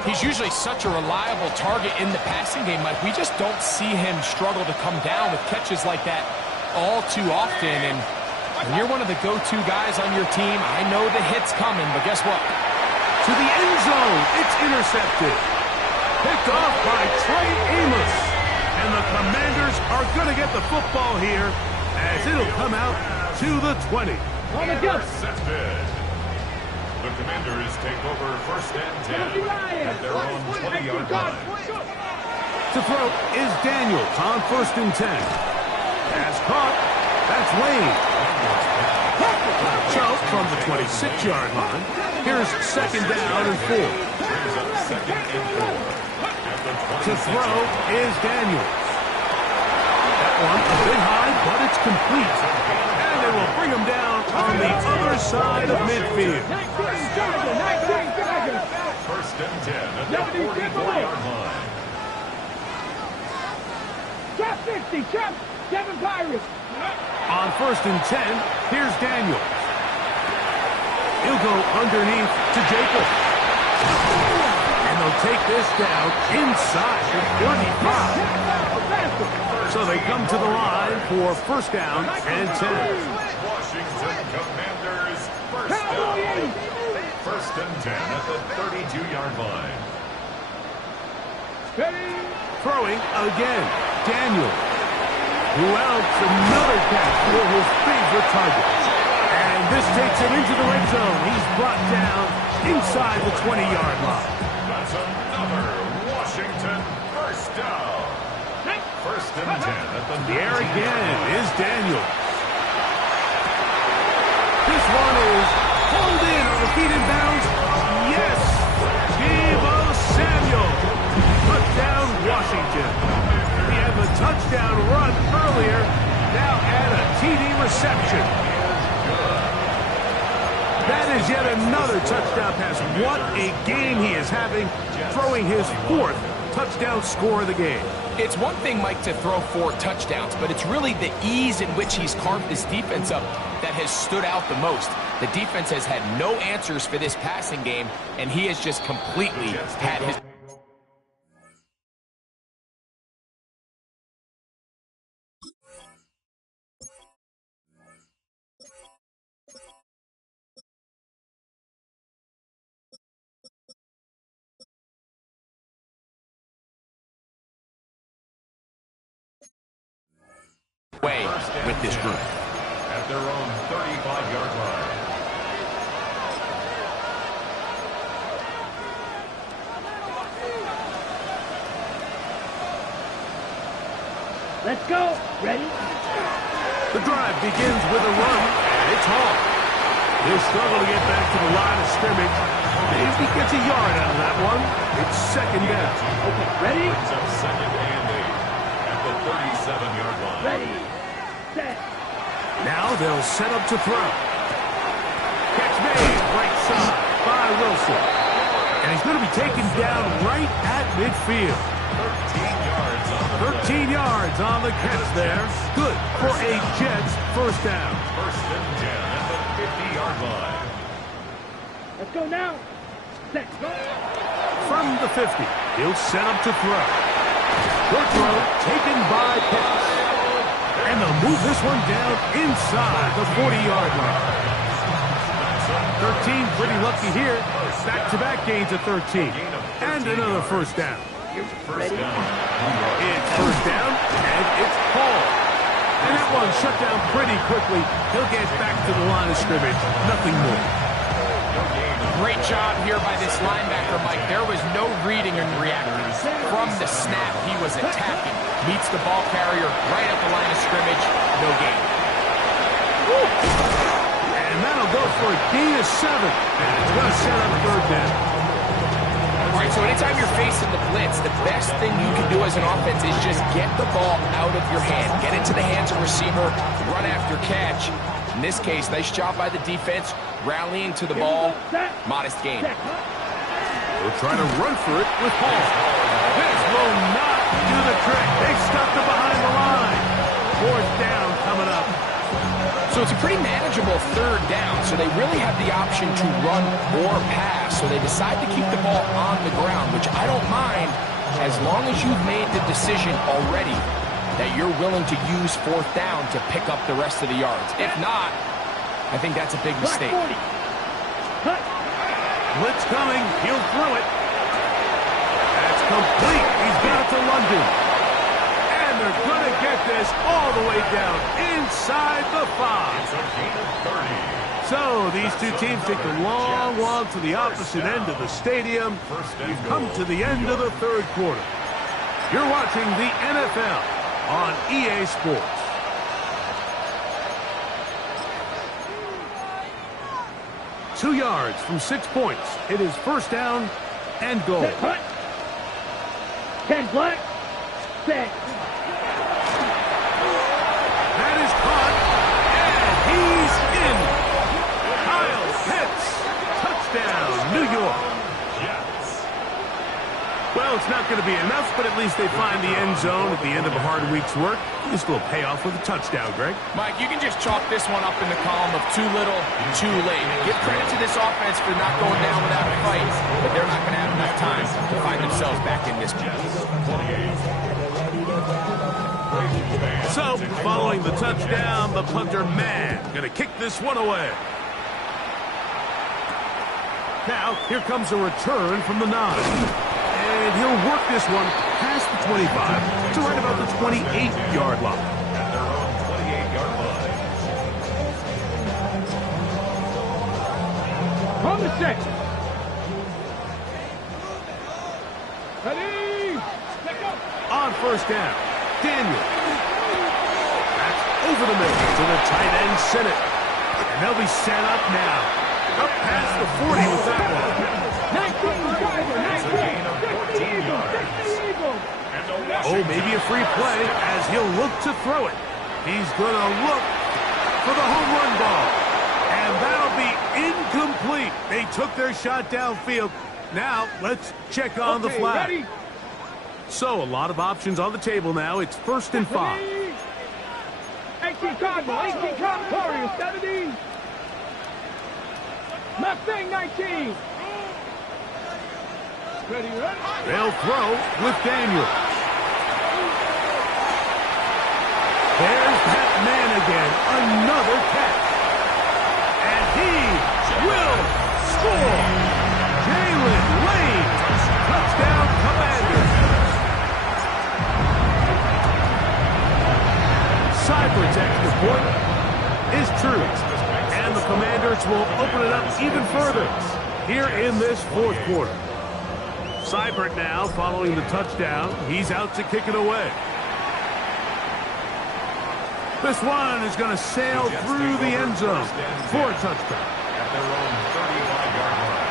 He's usually such a reliable target in the passing game, Mike. We just don't see him struggle to come down with catches like that all too often. And when you're one of the go-to guys on your team, I know the hit's coming, but guess what? To the end zone, it's intercepted. Picked off by Trey Amos. And the Commanders are going to get the football here as it'll come out to the 20. Intercepted. The Commanders take over 1st and 10 at their own 20-yard line. To throw is Daniels on 1st and 10. Pass caught. That's Lane. Chubb from the 26-yard line. Here's 2nd down and 4. Brings up 2nd and 4. To throw is Daniels. That one a bit high, but it's complete. And they will bring him down on the other side of midfield. 1st and 10 at the 44-yard line. Trap 60, trap 7 Pirates. On 1st and 10, here's Daniels. He'll go underneath to Jacobs. And they'll take this down inside the 35. So they come to the line for 1st down and 10. Washington Commanders first down. 1st and 10 at the 32-yard line. Throwing again, Daniels. Who else? Another catch for his favorite target. And this takes him into the red zone. He's brought down inside the 20-yard line. That's another Washington first down. 1st and 10 at the There again is Daniels. This one is pulled in on the feet in bounds. Yes! Deebo Samuel. Touchdown, Washington. We have a touchdown. touchdown run earlier. Now add a TD reception. That is yet another touchdown pass. What a game he is having, throwing his 4th touchdown score of the game. It's one thing, Mike, to throw 4 touchdowns, but it's really the ease in which he's carved this defense up that has stood out the most. The defense has had no answers for this passing game, and he has just completely had his... way with this group. At their own 35-yard line. Let's go. Ready? The drive begins with a run, and it's Hall. He'll struggle to get back to the line of scrimmage. Maybe he gets a yard out of that one. It's 2nd down. Okay, ready? Brings up 2nd and 8 at the 37-yard line. Ready. Set. Now they'll set up to throw. Catch made, right side by Wilson. And he's going to be taken down right at midfield. 13 yards on the catch there. Good for a Jets first down. 1st and 10 at the 50-yard line. Let's go now. Set. Go. From the 50, he'll set up to throw. Short throw taken by Pitts. And they'll move this one down inside the 40-yard line. 13 pretty lucky here. Back-to-back gains of 13. And another first down. First down. It's first down, and it's Paul. And that one shut down pretty quickly. He'll get back to the line of scrimmage. Nothing more. Great job here by this linebacker, Mike. There was no reading and reacting. From the snap, he was attacking. Meets the ball carrier right at the line of scrimmage. No gain. And that'll go for a gain of 7. And it's going to set up 3rd down. All right, so anytime you're facing the blitz, the best thing you can do as an offense is just get the ball out of your hand. Get into the hands of receiver, run after catch. In this case, nice job by the defense, rallying to the ball. Modest gain. We'll try to run for it with Hall. This will not do the trick. They stuffed it behind the line. 4th down coming up. So it's a pretty manageable 3rd down, so they really have the option to run or pass. So they decide to keep the ball on the ground, which I don't mind as long as you've made the decision already that you're willing to use 4th down to pick up the rest of the yards. If not, I think that's a big mistake. Blitz coming. He'll throw it. That's complete. He's got it to London. And they're going to get this all the way down inside the 5. It's a gain of 30. So these two teams take a long walk to the opposite end of the stadium. We've come to the end of the 3rd quarter. You're watching the NFL on EA Sports. Two yards from 6 points. It is first down and goal. Cut. 10 black. Set. That is caught, and he's in. Kyle Pitts, touchdown, New York. Jets. Well, it's not going to be enough, but at least they find the end zone at the end of a hard week's work. This will pay off with a touchdown, Greg. Mike, you can just chalk this one up in the column of too little, too late. Give credit to this offense for not going down without a fight, but they're not going to have enough time to find themselves back in this game. So, following the touchdown, the punter man going to kick this one away. Now, here comes a return from the 9. And he'll work this one past the 25 to right about the 28-yard line. At their own 28-yard line. On the 6. Ready. Let's go. On first down, Daniel. That's over the middle to the tight end, Sinnott. And they'll be set up now. Up past the 40 with that one. 19 Geiger. 19. It's a gain of 14 yards. Eagles. And the Oh, maybe a free play as he'll look to throw it. He's going to look for the home run ball. And that'll be incomplete. They took their shot downfield. Now, let's check on the flag. Ready? So, a lot of options on the table now. It's 1st and 5. 18 Cardinal, 18 Cardinal, Warriors, 17. Mustang, 19. Ready, ready? They'll throw with Daniel. There's that man again. Another catch. And he will score. Jalen Lane. Touchdown, Commanders. Seibert's extra point is true. And the Commanders will open it up even further here in this 4th quarter. Seibert now following the touchdown. He's out to kick it away. This one is going to sail through the end zone for a touchdown. At their own 35-yard line.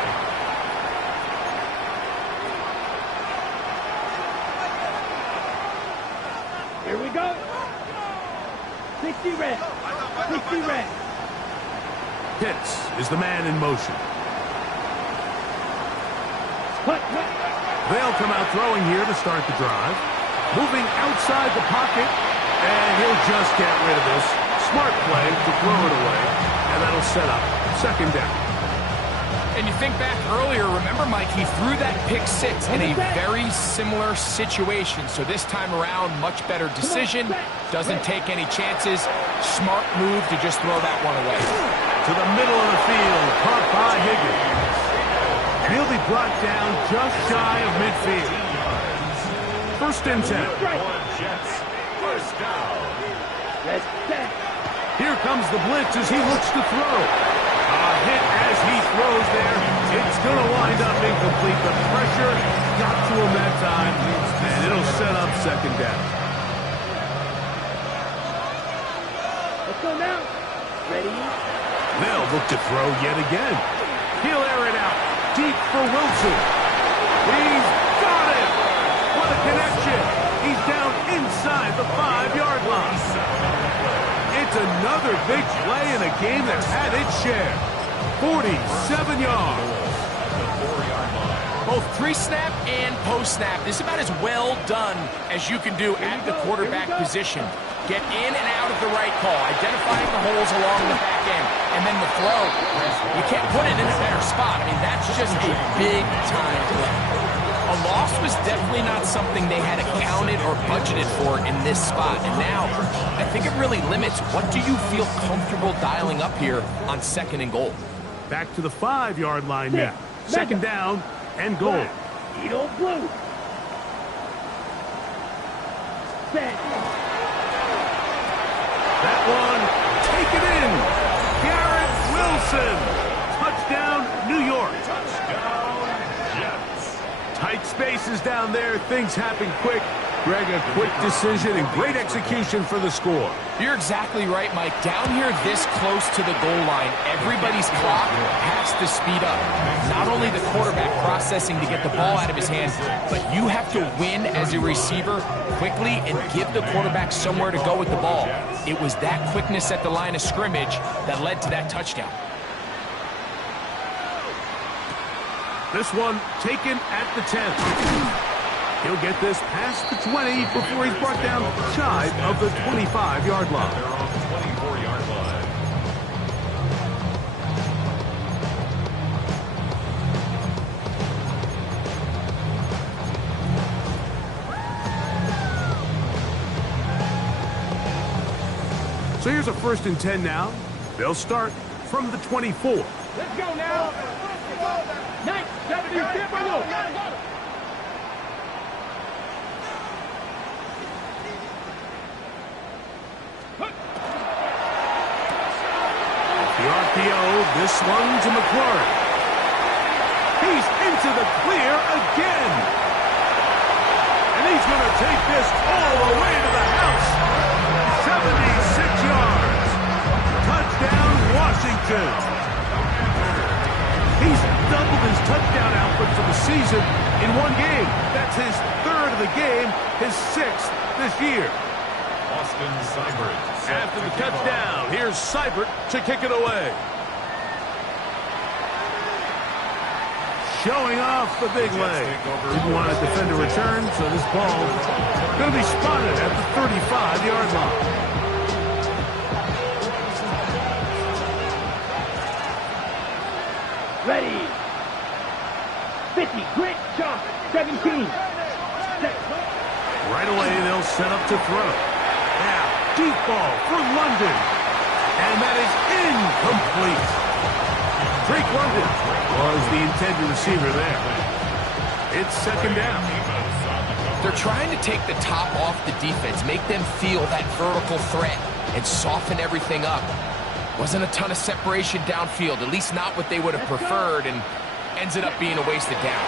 Here we go. 60 red. 60 red. Pitts is the man in motion. They'll come out throwing here to start the drive. Moving outside the pocket, and he'll just get rid of this. Smart play to throw it away, and that'll set up 2nd down. And you think back earlier, remember, Mike, he threw that pick 6 in a very similar situation. So this time around, much better decision. Doesn't take any chances. Smart move to just throw that one away. To the middle of the field, caught by Higgins. And he'll be brought down just shy of midfield. 1st and 10. Jets, 1st down. Here comes the blitz as he looks to throw. A hit as he throws there. It's going to wind up incomplete. The pressure got to him that time, and it'll set up 2nd down. Let's go now. Ready? They'll look to throw yet again. He'll air it out deep for Wilson. He's got it. What a connection. He's down inside the 5-yard line. It's another big play in a game that's had its share. 47 yards. Both pre-snap and post-snap. This is about as well done as you can do at the quarterback position. Get in and out of the right call, identifying the holes along the back end, and then the throw. You can't put it in a better spot. I mean, that's just a big-time play. A loss was definitely not something they had accounted or budgeted for in this spot. And now, I think it really limits what do you feel comfortable dialing up here on 2nd and goal. Back to the 5-yard line now. 2nd down and goal. Edo blue. Set. That one, take it in. Garrett Wilson. Touchdown, New York. Touchdown, Jets. Tight spaces down there. Things happen quick. Greg, a quick decision and great execution for the score. You're exactly right, Mike. Down here this close to the goal line, everybody's clock has to speed up. Not only the quarterback processing to get the ball out of his hands, but you have to win as a receiver quickly and give the quarterback somewhere to go with the ball. It was that quickness at the line of scrimmage that led to that touchdown. This one taken at the 10. He'll get this past the 20 before he's brought down shy of the 25-yard line. They're on the 24-yard line. So here's a 1st and 10 now. They'll start from the 24. Let's go now. 970, step on you. The RPO, this one to McLaurin. He's into the clear again. And he's going to take this all the way to the house. 76 yards. Touchdown, Washington. He's doubled his touchdown output for the season in one game. That's his 3rd of the game. his 6th this year. Austin Seibert. After the touchdown, here's Seibert to kick it away. Showing off the big leg. Didn't want to defend a return, so this ball going to be spotted at the 35-yard line. Ready. 50. Great jump. 17. Right away, they'll set up to throw. Now, deep ball for London. And that is incomplete. Drake London was the intended receiver there. It's 2nd down. They're trying to take the top off the defense, make them feel that vertical threat, and soften everything up. Wasn't a ton of separation downfield, at least not what they would have preferred, and ends it up being a wasted down.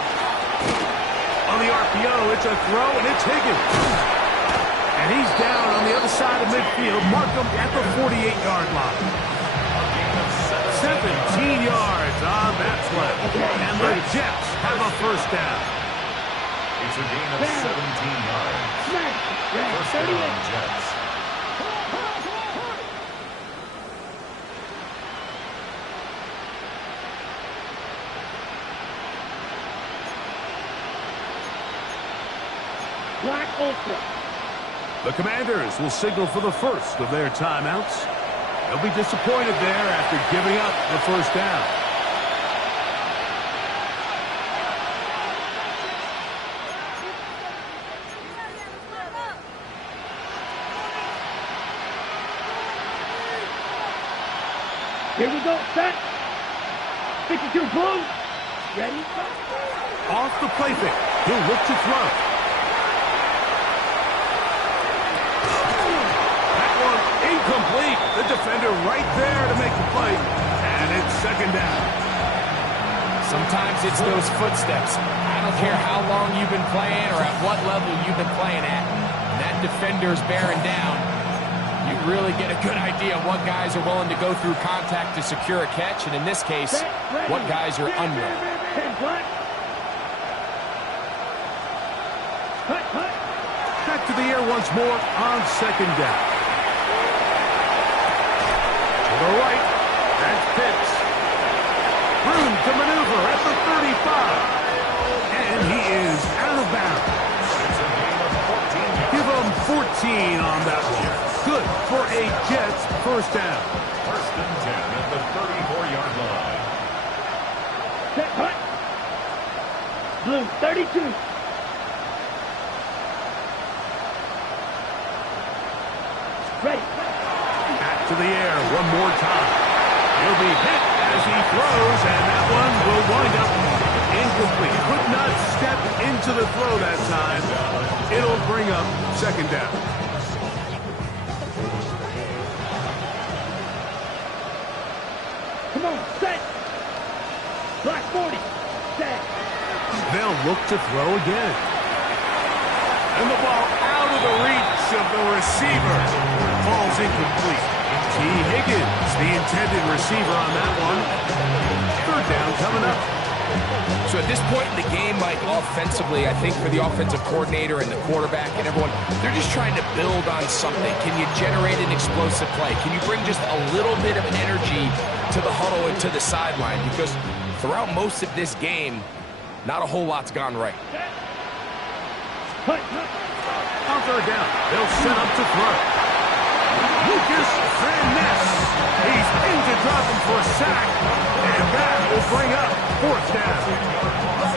On the RPO, it's a throw, and it's Higgins. And he's down on the other side of midfield. Markham at the 48-yard line. 17 yards on that play. And the Jets have a 1st down. It's a gain of 17 yards. First down, Jets. Black Ultra. The Commanders will signal for the first of their timeouts. They'll be disappointed there after giving up the 1st down. Here we go. Set. 52 blue. Ready. Off the play fake. He'll look to throw. Incomplete. The defender right there to make the play. And it's 2nd down. Sometimes it's those footsteps. I don't care how long you've been playing or at what level you've been playing at. When that defender's bearing down, you really get a good idea of what guys are willing to go through contact to secure a catch, and in this case, what guys are unwilling. Back to the air once more on 2nd down. To the right, that's Pitts. Room to maneuver at the 35. And he is out of bounds. Give him 14 on that one. Good for a Jets 1st down. 1st and 10 at the 34-yard line. Set. Hut. Blue 32. Ready. Back to the air one more time. He'll be hit as he throws, and that one will wind up incomplete. Could not step into the throw that time. It'll bring up 2nd down. Come on. Set. Black 40. Set. They'll look to throw again. And the ball out of the reach of the receiver. Falls incomplete. T. Higgins, the intended receiver on that one. 3rd down coming up. So at this point in the game, Mike, offensively, I think for the offensive coordinator and the quarterback and everyone, they're just trying to build on something. Can you generate an explosive play? Can you bring just a little bit of an energy to the huddle and to the sideline? Because throughout most of this game, not a whole lot's gone right. On 3rd down, they'll set up to throw. Lucas Van Ness. He's in to drop him for a sack, and that will bring up 4th down.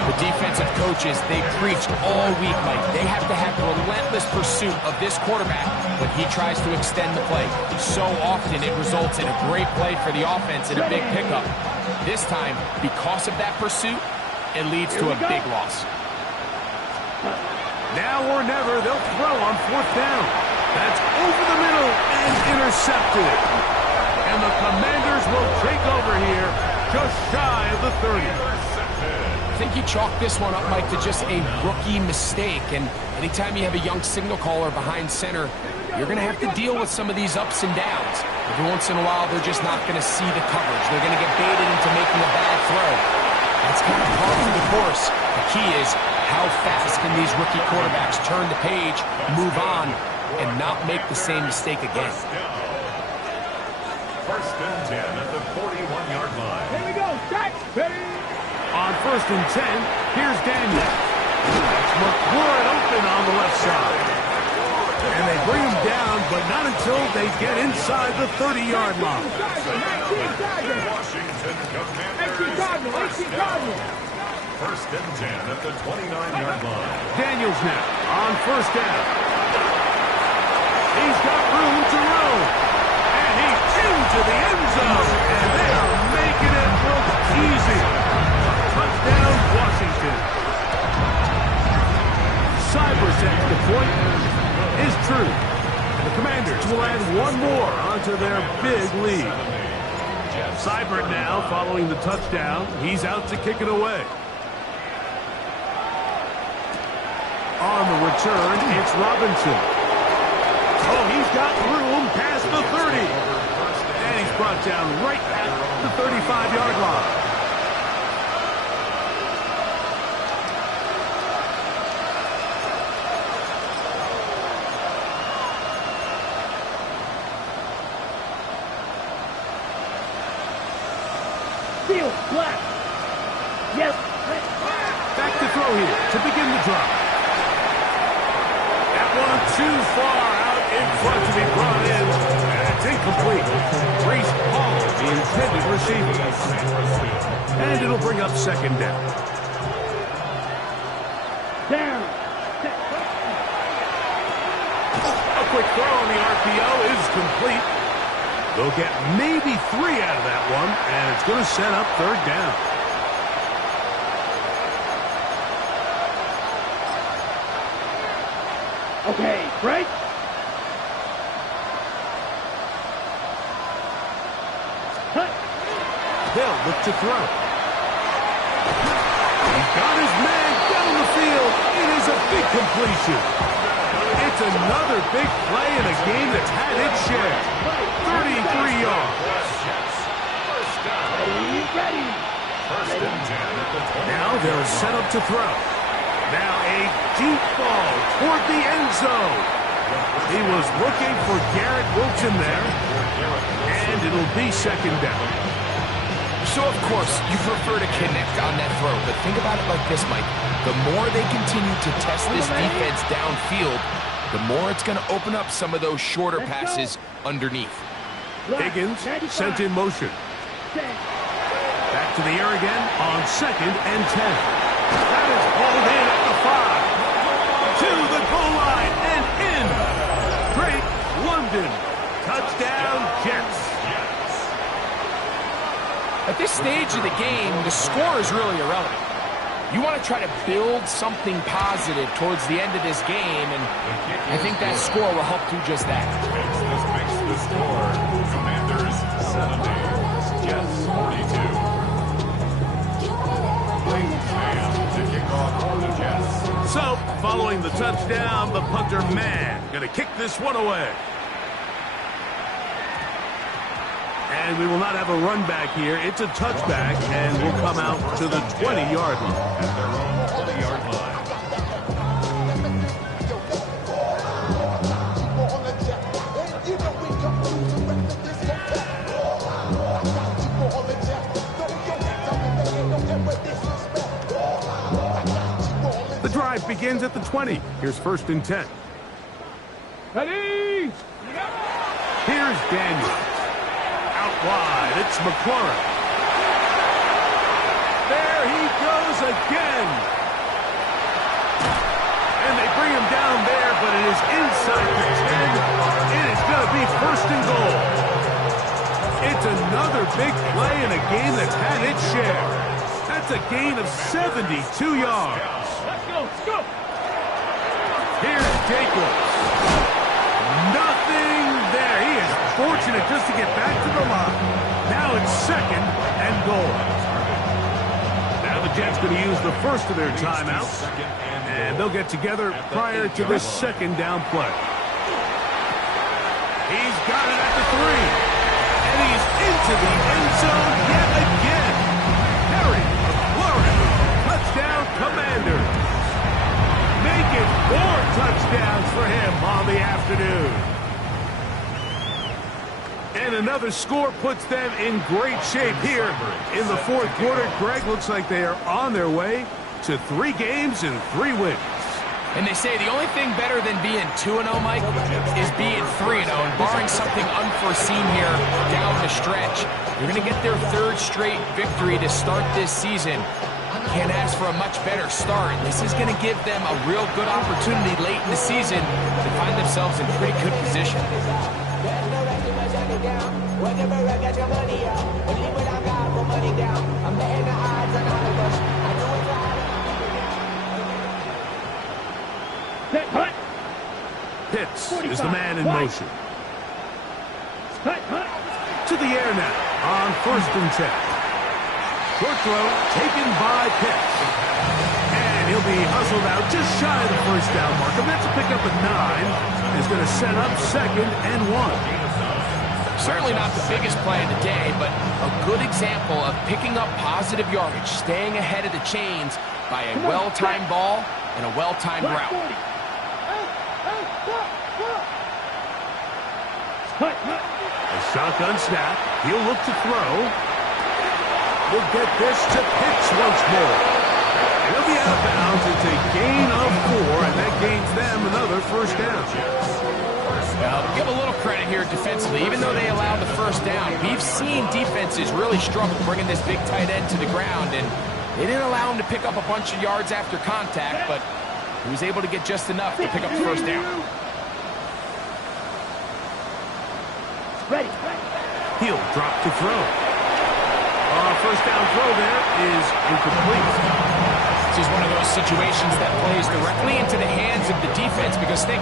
The defensive coaches, they preached all week, Mike. They have to have relentless pursuit of this quarterback when he tries to extend the play. So often it results in a great play for the offense and a big pickup. This time, because of that pursuit, it leads to a big loss. Now or never, they'll throw on 4th down. That's over the middle and intercepted. And the Commanders will take over here just shy of the 30. I think you chalk this one up, Mike, to just a rookie mistake. And anytime you have a young signal caller behind center, you're going to have to deal with some of these ups and downs. Every once in a while, they're just not going to see the coverage. They're going to get baited into making a bad throw. That's kind of par for the course. The key is, How fast can these rookie quarterbacks turn the page, move on, and not make the same mistake again? First and 10 at the 41-yard line. Here we go. Set. Ready. On first and 10, here's Daniel. That's McLaurin open on the left side. And they bring him down, but not until they get inside the 30-yard line. Washington Commanders. 18 Cardinal. 18 Cardinal. First and 10 at the 29-yard line. Daniels now on first down. He's got room to roam. And he's into the end zone. And they are making it look easy. Touchdown, Washington. Cybertech, the point is true. And the Commanders will add one more onto their big lead. Seibert now following the touchdown. He's out to kick it away. On the return, it's Robinson. Oh, he's got room past the 30. And he's brought down right at the 35-yard line. Field flat. Yes. Back to throw here to begin the drive. That one too far out in front to be brought in. And it's incomplete. Reese Hall, the intended receiver. And it'll bring up second down. Down. A quick throw on the RPO is complete. They'll get maybe 3 out of that one, and it's going to set up third down. Okay, break. Cut. They'll look to throw. He's got his man down the field. It is a big completion. It's another big play in a game that's had its share. 33 yards. Ready. First and 10 at the 20. Now they'll set up to throw. Now a deep ball toward the end zone. He was looking for Garrett Wilson there. And it'll be second down. So, of course, you prefer to connect on that throw, but think about it like this, Mike. The more they continue to test this defense downfield, the more it's going to open up some of those shorter passes underneath. Higgins sent in motion. Back to the air again on second and 10. That is pulled in at the 5. To the goal line and in. Drake London. Touchdown, Jets. At this stage of the game, the score is really irrelevant. You want to try to build something positive towards the end of this game, and I think that score will help do just that. Makes the score. Commanders 70. Jets 42. To kick off for the Jets. So, following the touchdown, the punter man going to kick this one away. And we will not have a run back here. It's a touchback, and we'll come out to the 20-yard line. At their own 20-yard line. The drive begins at the 20. Here's first and 10. Ready. Here's Daniels. Out wide, it's McLaurin. There he goes again. And they bring him down there, but it is inside the 10. It is going to be first and goal. It's another big play in a game that's had its share. That's a gain of 72 yards. Let's go. Let's go. Here's Jacobs. Nothing there. He is fortunate just to get back to the line. Now it's second and goal. Now the Jets going to use the first of their timeouts. And they'll get together prior to this second down play. He's got it at the 3. And he's into the end zone yet again. Harry McLaurin. Touchdown, Commanders. make it 4 touchdowns for him on the afternoon. And another score puts them in great shape here in the fourth quarter. Greg, looks like they are on their way to 3 games and 3 wins. And they say the only thing better than being 2-0, Mike, is being 3-0. And barring something unforeseen here down the stretch, you're going to get their 3rd straight victory to start this season. Can't ask for a much better start. This is going to give them a real good opportunity late in the season to find themselves in pretty good position. Pitts is the man in motion. To the air now on 1st and 10. Short throw taken by Pitts. And he'll be hustled out just shy of the 1st down marker. That's a pickup at 9. Is going to set up 2nd and 1. Certainly not the biggest play of the day, but a good example of picking up positive yardage, staying ahead of the chains by a well-timed ball and a well-timed route. A shotgun snap. He'll look to throw. We'll get this to Pitts once more. And he'll be out of bounds. It's a gain of 4, and that gains them another 1st down. Well, give a little credit here defensively. Even though they allowed the 1st down, we've seen defenses really struggle bringing this big tight end to the ground, and they didn't allow him to pick up a bunch of yards after contact, but he was able to get just enough to pick up the 1st down. Ready. He'll drop to throw. 1st down throw there is incomplete. This is one of those situations that plays directly into the hands of the defense because they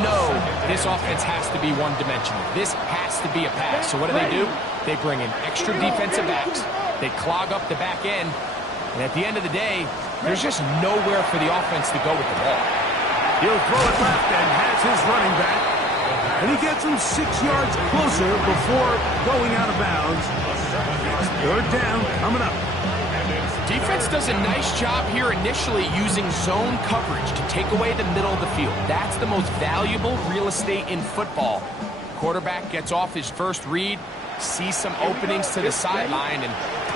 know this offense has to be one-dimensional. This has to be a pass. So what do? They bring in extra defensive backs. They clog up the back end. And at the end of the day, there's just nowhere for the offense to go with the ball. He'll throw it left and has his running back. And he gets him 6 yards closer before going out of bounds. It's 3rd down coming up. Defense does a nice job here initially using zone coverage to take away the middle of the field. That's the most valuable real estate in football. Quarterback gets off his first read, sees some openings to the sideline, and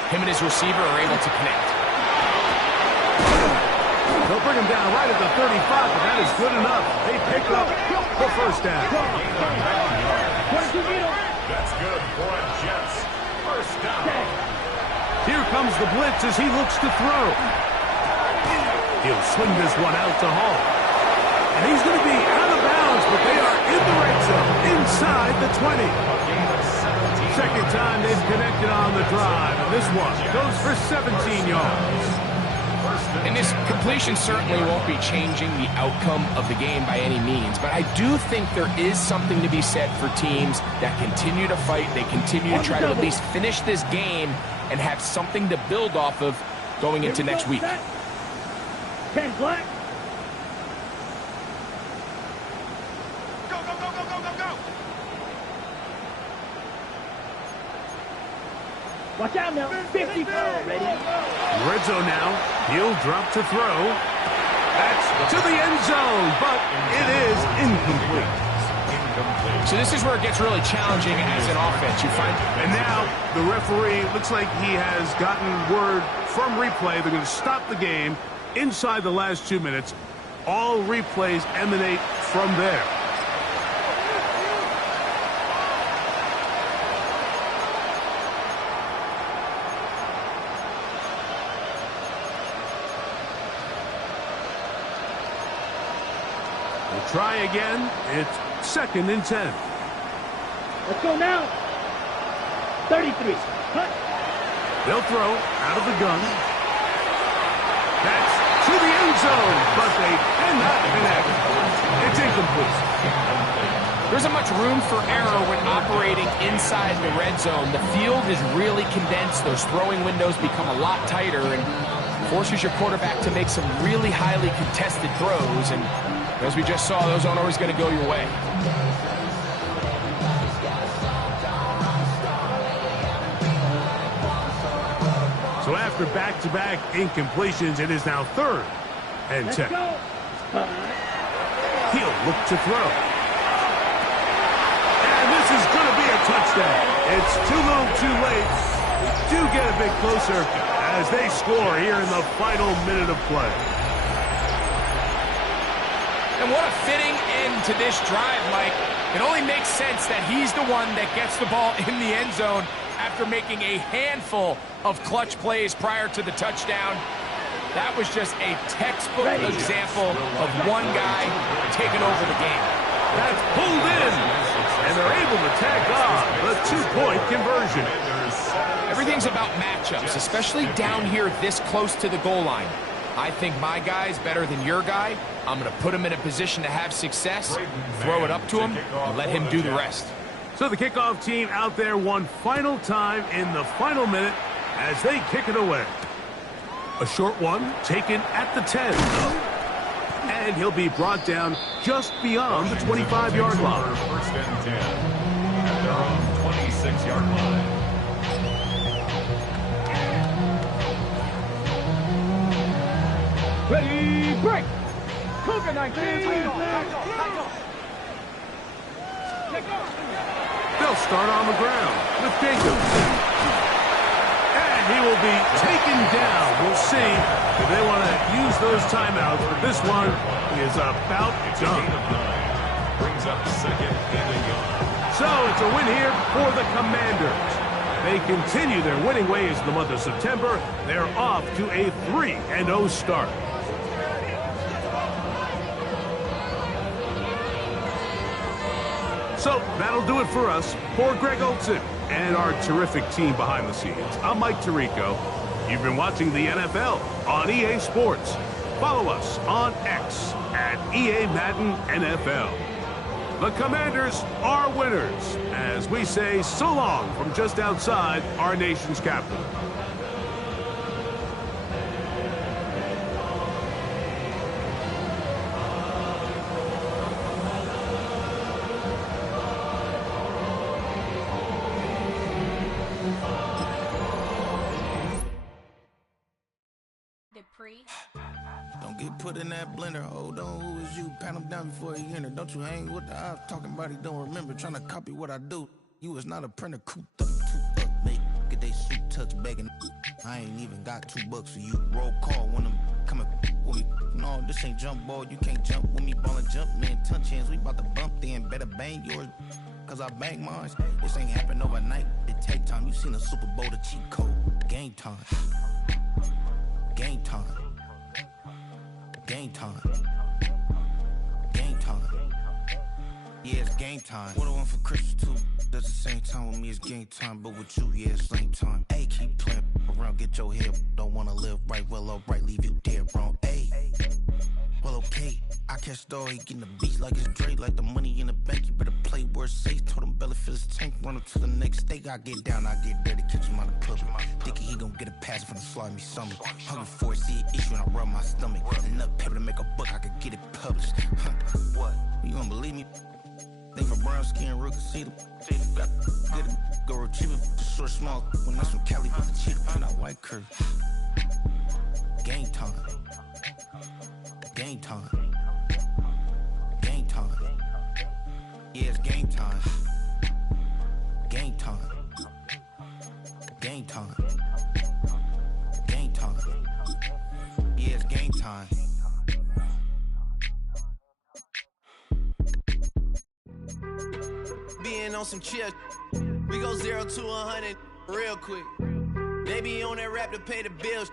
him and his receiver are able to connect. They'll bring him down right at the 35, but that is good enough. They pick up the 1st down. That's good for a Jets 1st down. Here comes the blitz as he looks to throw. He'll swing this one out to Hall. And he's going to be out of bounds, but they are in the red zone, inside the 20. 2nd time they've connected on the drive, and this one goes for 17 yards. And this completion certainly won't be changing the outcome of the game by any means, but I do think there is something to be said for teams that continue to fight, they continue to try to at least finish this game and have something to build off of going into next week. 10 black. Go, go, go, go, go, go, go. Watch out now. 50. Ready. Red zone now. He'll drop to throw. That's to the end zone, but it is incomplete. So this is where it gets really challenging as an offense. You find, And now the referee looks like he has gotten word from replay. They're going to stop the game inside the last 2 minutes. All replays emanate from there. We'll try again. It's 2nd and 10. Let's go now. 33. Cut. They'll throw out of the gun. That's to the end zone, but they cannot connect. It's incomplete. there isn't much room for error when operating inside the red zone. The field is really condensed. Those throwing windows become a lot tighter and forces your quarterback to make some really highly contested throws. And as we just saw, those aren't always going to go your way. So after back-to-back incompletions, it is now 3rd and 10. He'll look to throw. And this is going to be a touchdown. It's too little too late. We do get a bit closer as they score here in the final minute of play. And what a fitting end to this drive, Mike. It only makes sense that he's the one that gets the ball in the end zone after making a handful of clutch plays prior to the touchdown. That was just a textbook example of one guy taking over the game. That's pulled in, and they're able to tack on the 2-point conversion. Everything's about matchups, especially down here this close to the goal line. I think my guy's better than your guy. I'm going to put him in a position to have success, throw it up to him, and let him do the rest. So the kickoff team out there one final time in the final minute as they kick it away. A short one taken at the 10. And he'll be brought down just beyond the 25-yard line. First and 10 at their own 26-yard line. Ready, break. Cougar 19. They'll start on the ground with Jacobs. And he will be taken down. We'll see if they want to use those timeouts, but this one is about done. Brings up second and a yard. So it's a win here for the Commanders. They continue their winning ways in the month of September. They're off to a 3-0 start. So that'll do it for us. For Greg Olsen and our terrific team behind the scenes, I'm Mike Tirico. You've been watching the NFL on EA Sports. Follow us on X at EA Madden NFL. The Commanders are winners as we say so long from just outside our nation's capital. Don't get put in that blender. Hold on, who is you? Pat him down before he enter. Don't you hang with the ops talking about he don't remember. Trying to copy what I do. You is not a printer. Cooped up, too up, mate. Get they suit touch begging. I ain't even got $2 for you. Roll call when I'm coming with me. No, this ain't jump ball. You can't jump with me. Ballin' jump, man. Touch hands. We about to bump then. Better bang yours. Cause I bang mine. This ain't happen overnight. It take time. You seen the Super Bowl, the cheat code. Game time. Game time. Game time. Game time. Yeah, it's game time. What I want for Christmas too. That's the same time with me, it's game time. But with you, yeah, it's same time. Hey, keep playing around, get your head. Don't wanna live right, well, alright, leave you dead wrong. Hey, well, okay. I catch the he getting the beats like it's Dre, like the money in the bank. You better play where it's safe. Told him belly fill his tank, run up to the next steak. I get down, I get dirty, catch him on the public. Thinking he gon' get a pass from the slimy summer. Hungry for it, see an issue and I rub my stomach. Enough paper to make a book, I could get it published. What? You don't believe me? Think for brown skin, real can see them. Got get it, go retrieve it. Just short, small. When that's from Cali, but the cheetah print out white curve. Game time. Game time. Game time. Yeah, it's game time. Game time. Game time. Game time. Yeah, it's game time. Being on some chill, we go 0 to 100 real quick. They be on that rap to pay the bills.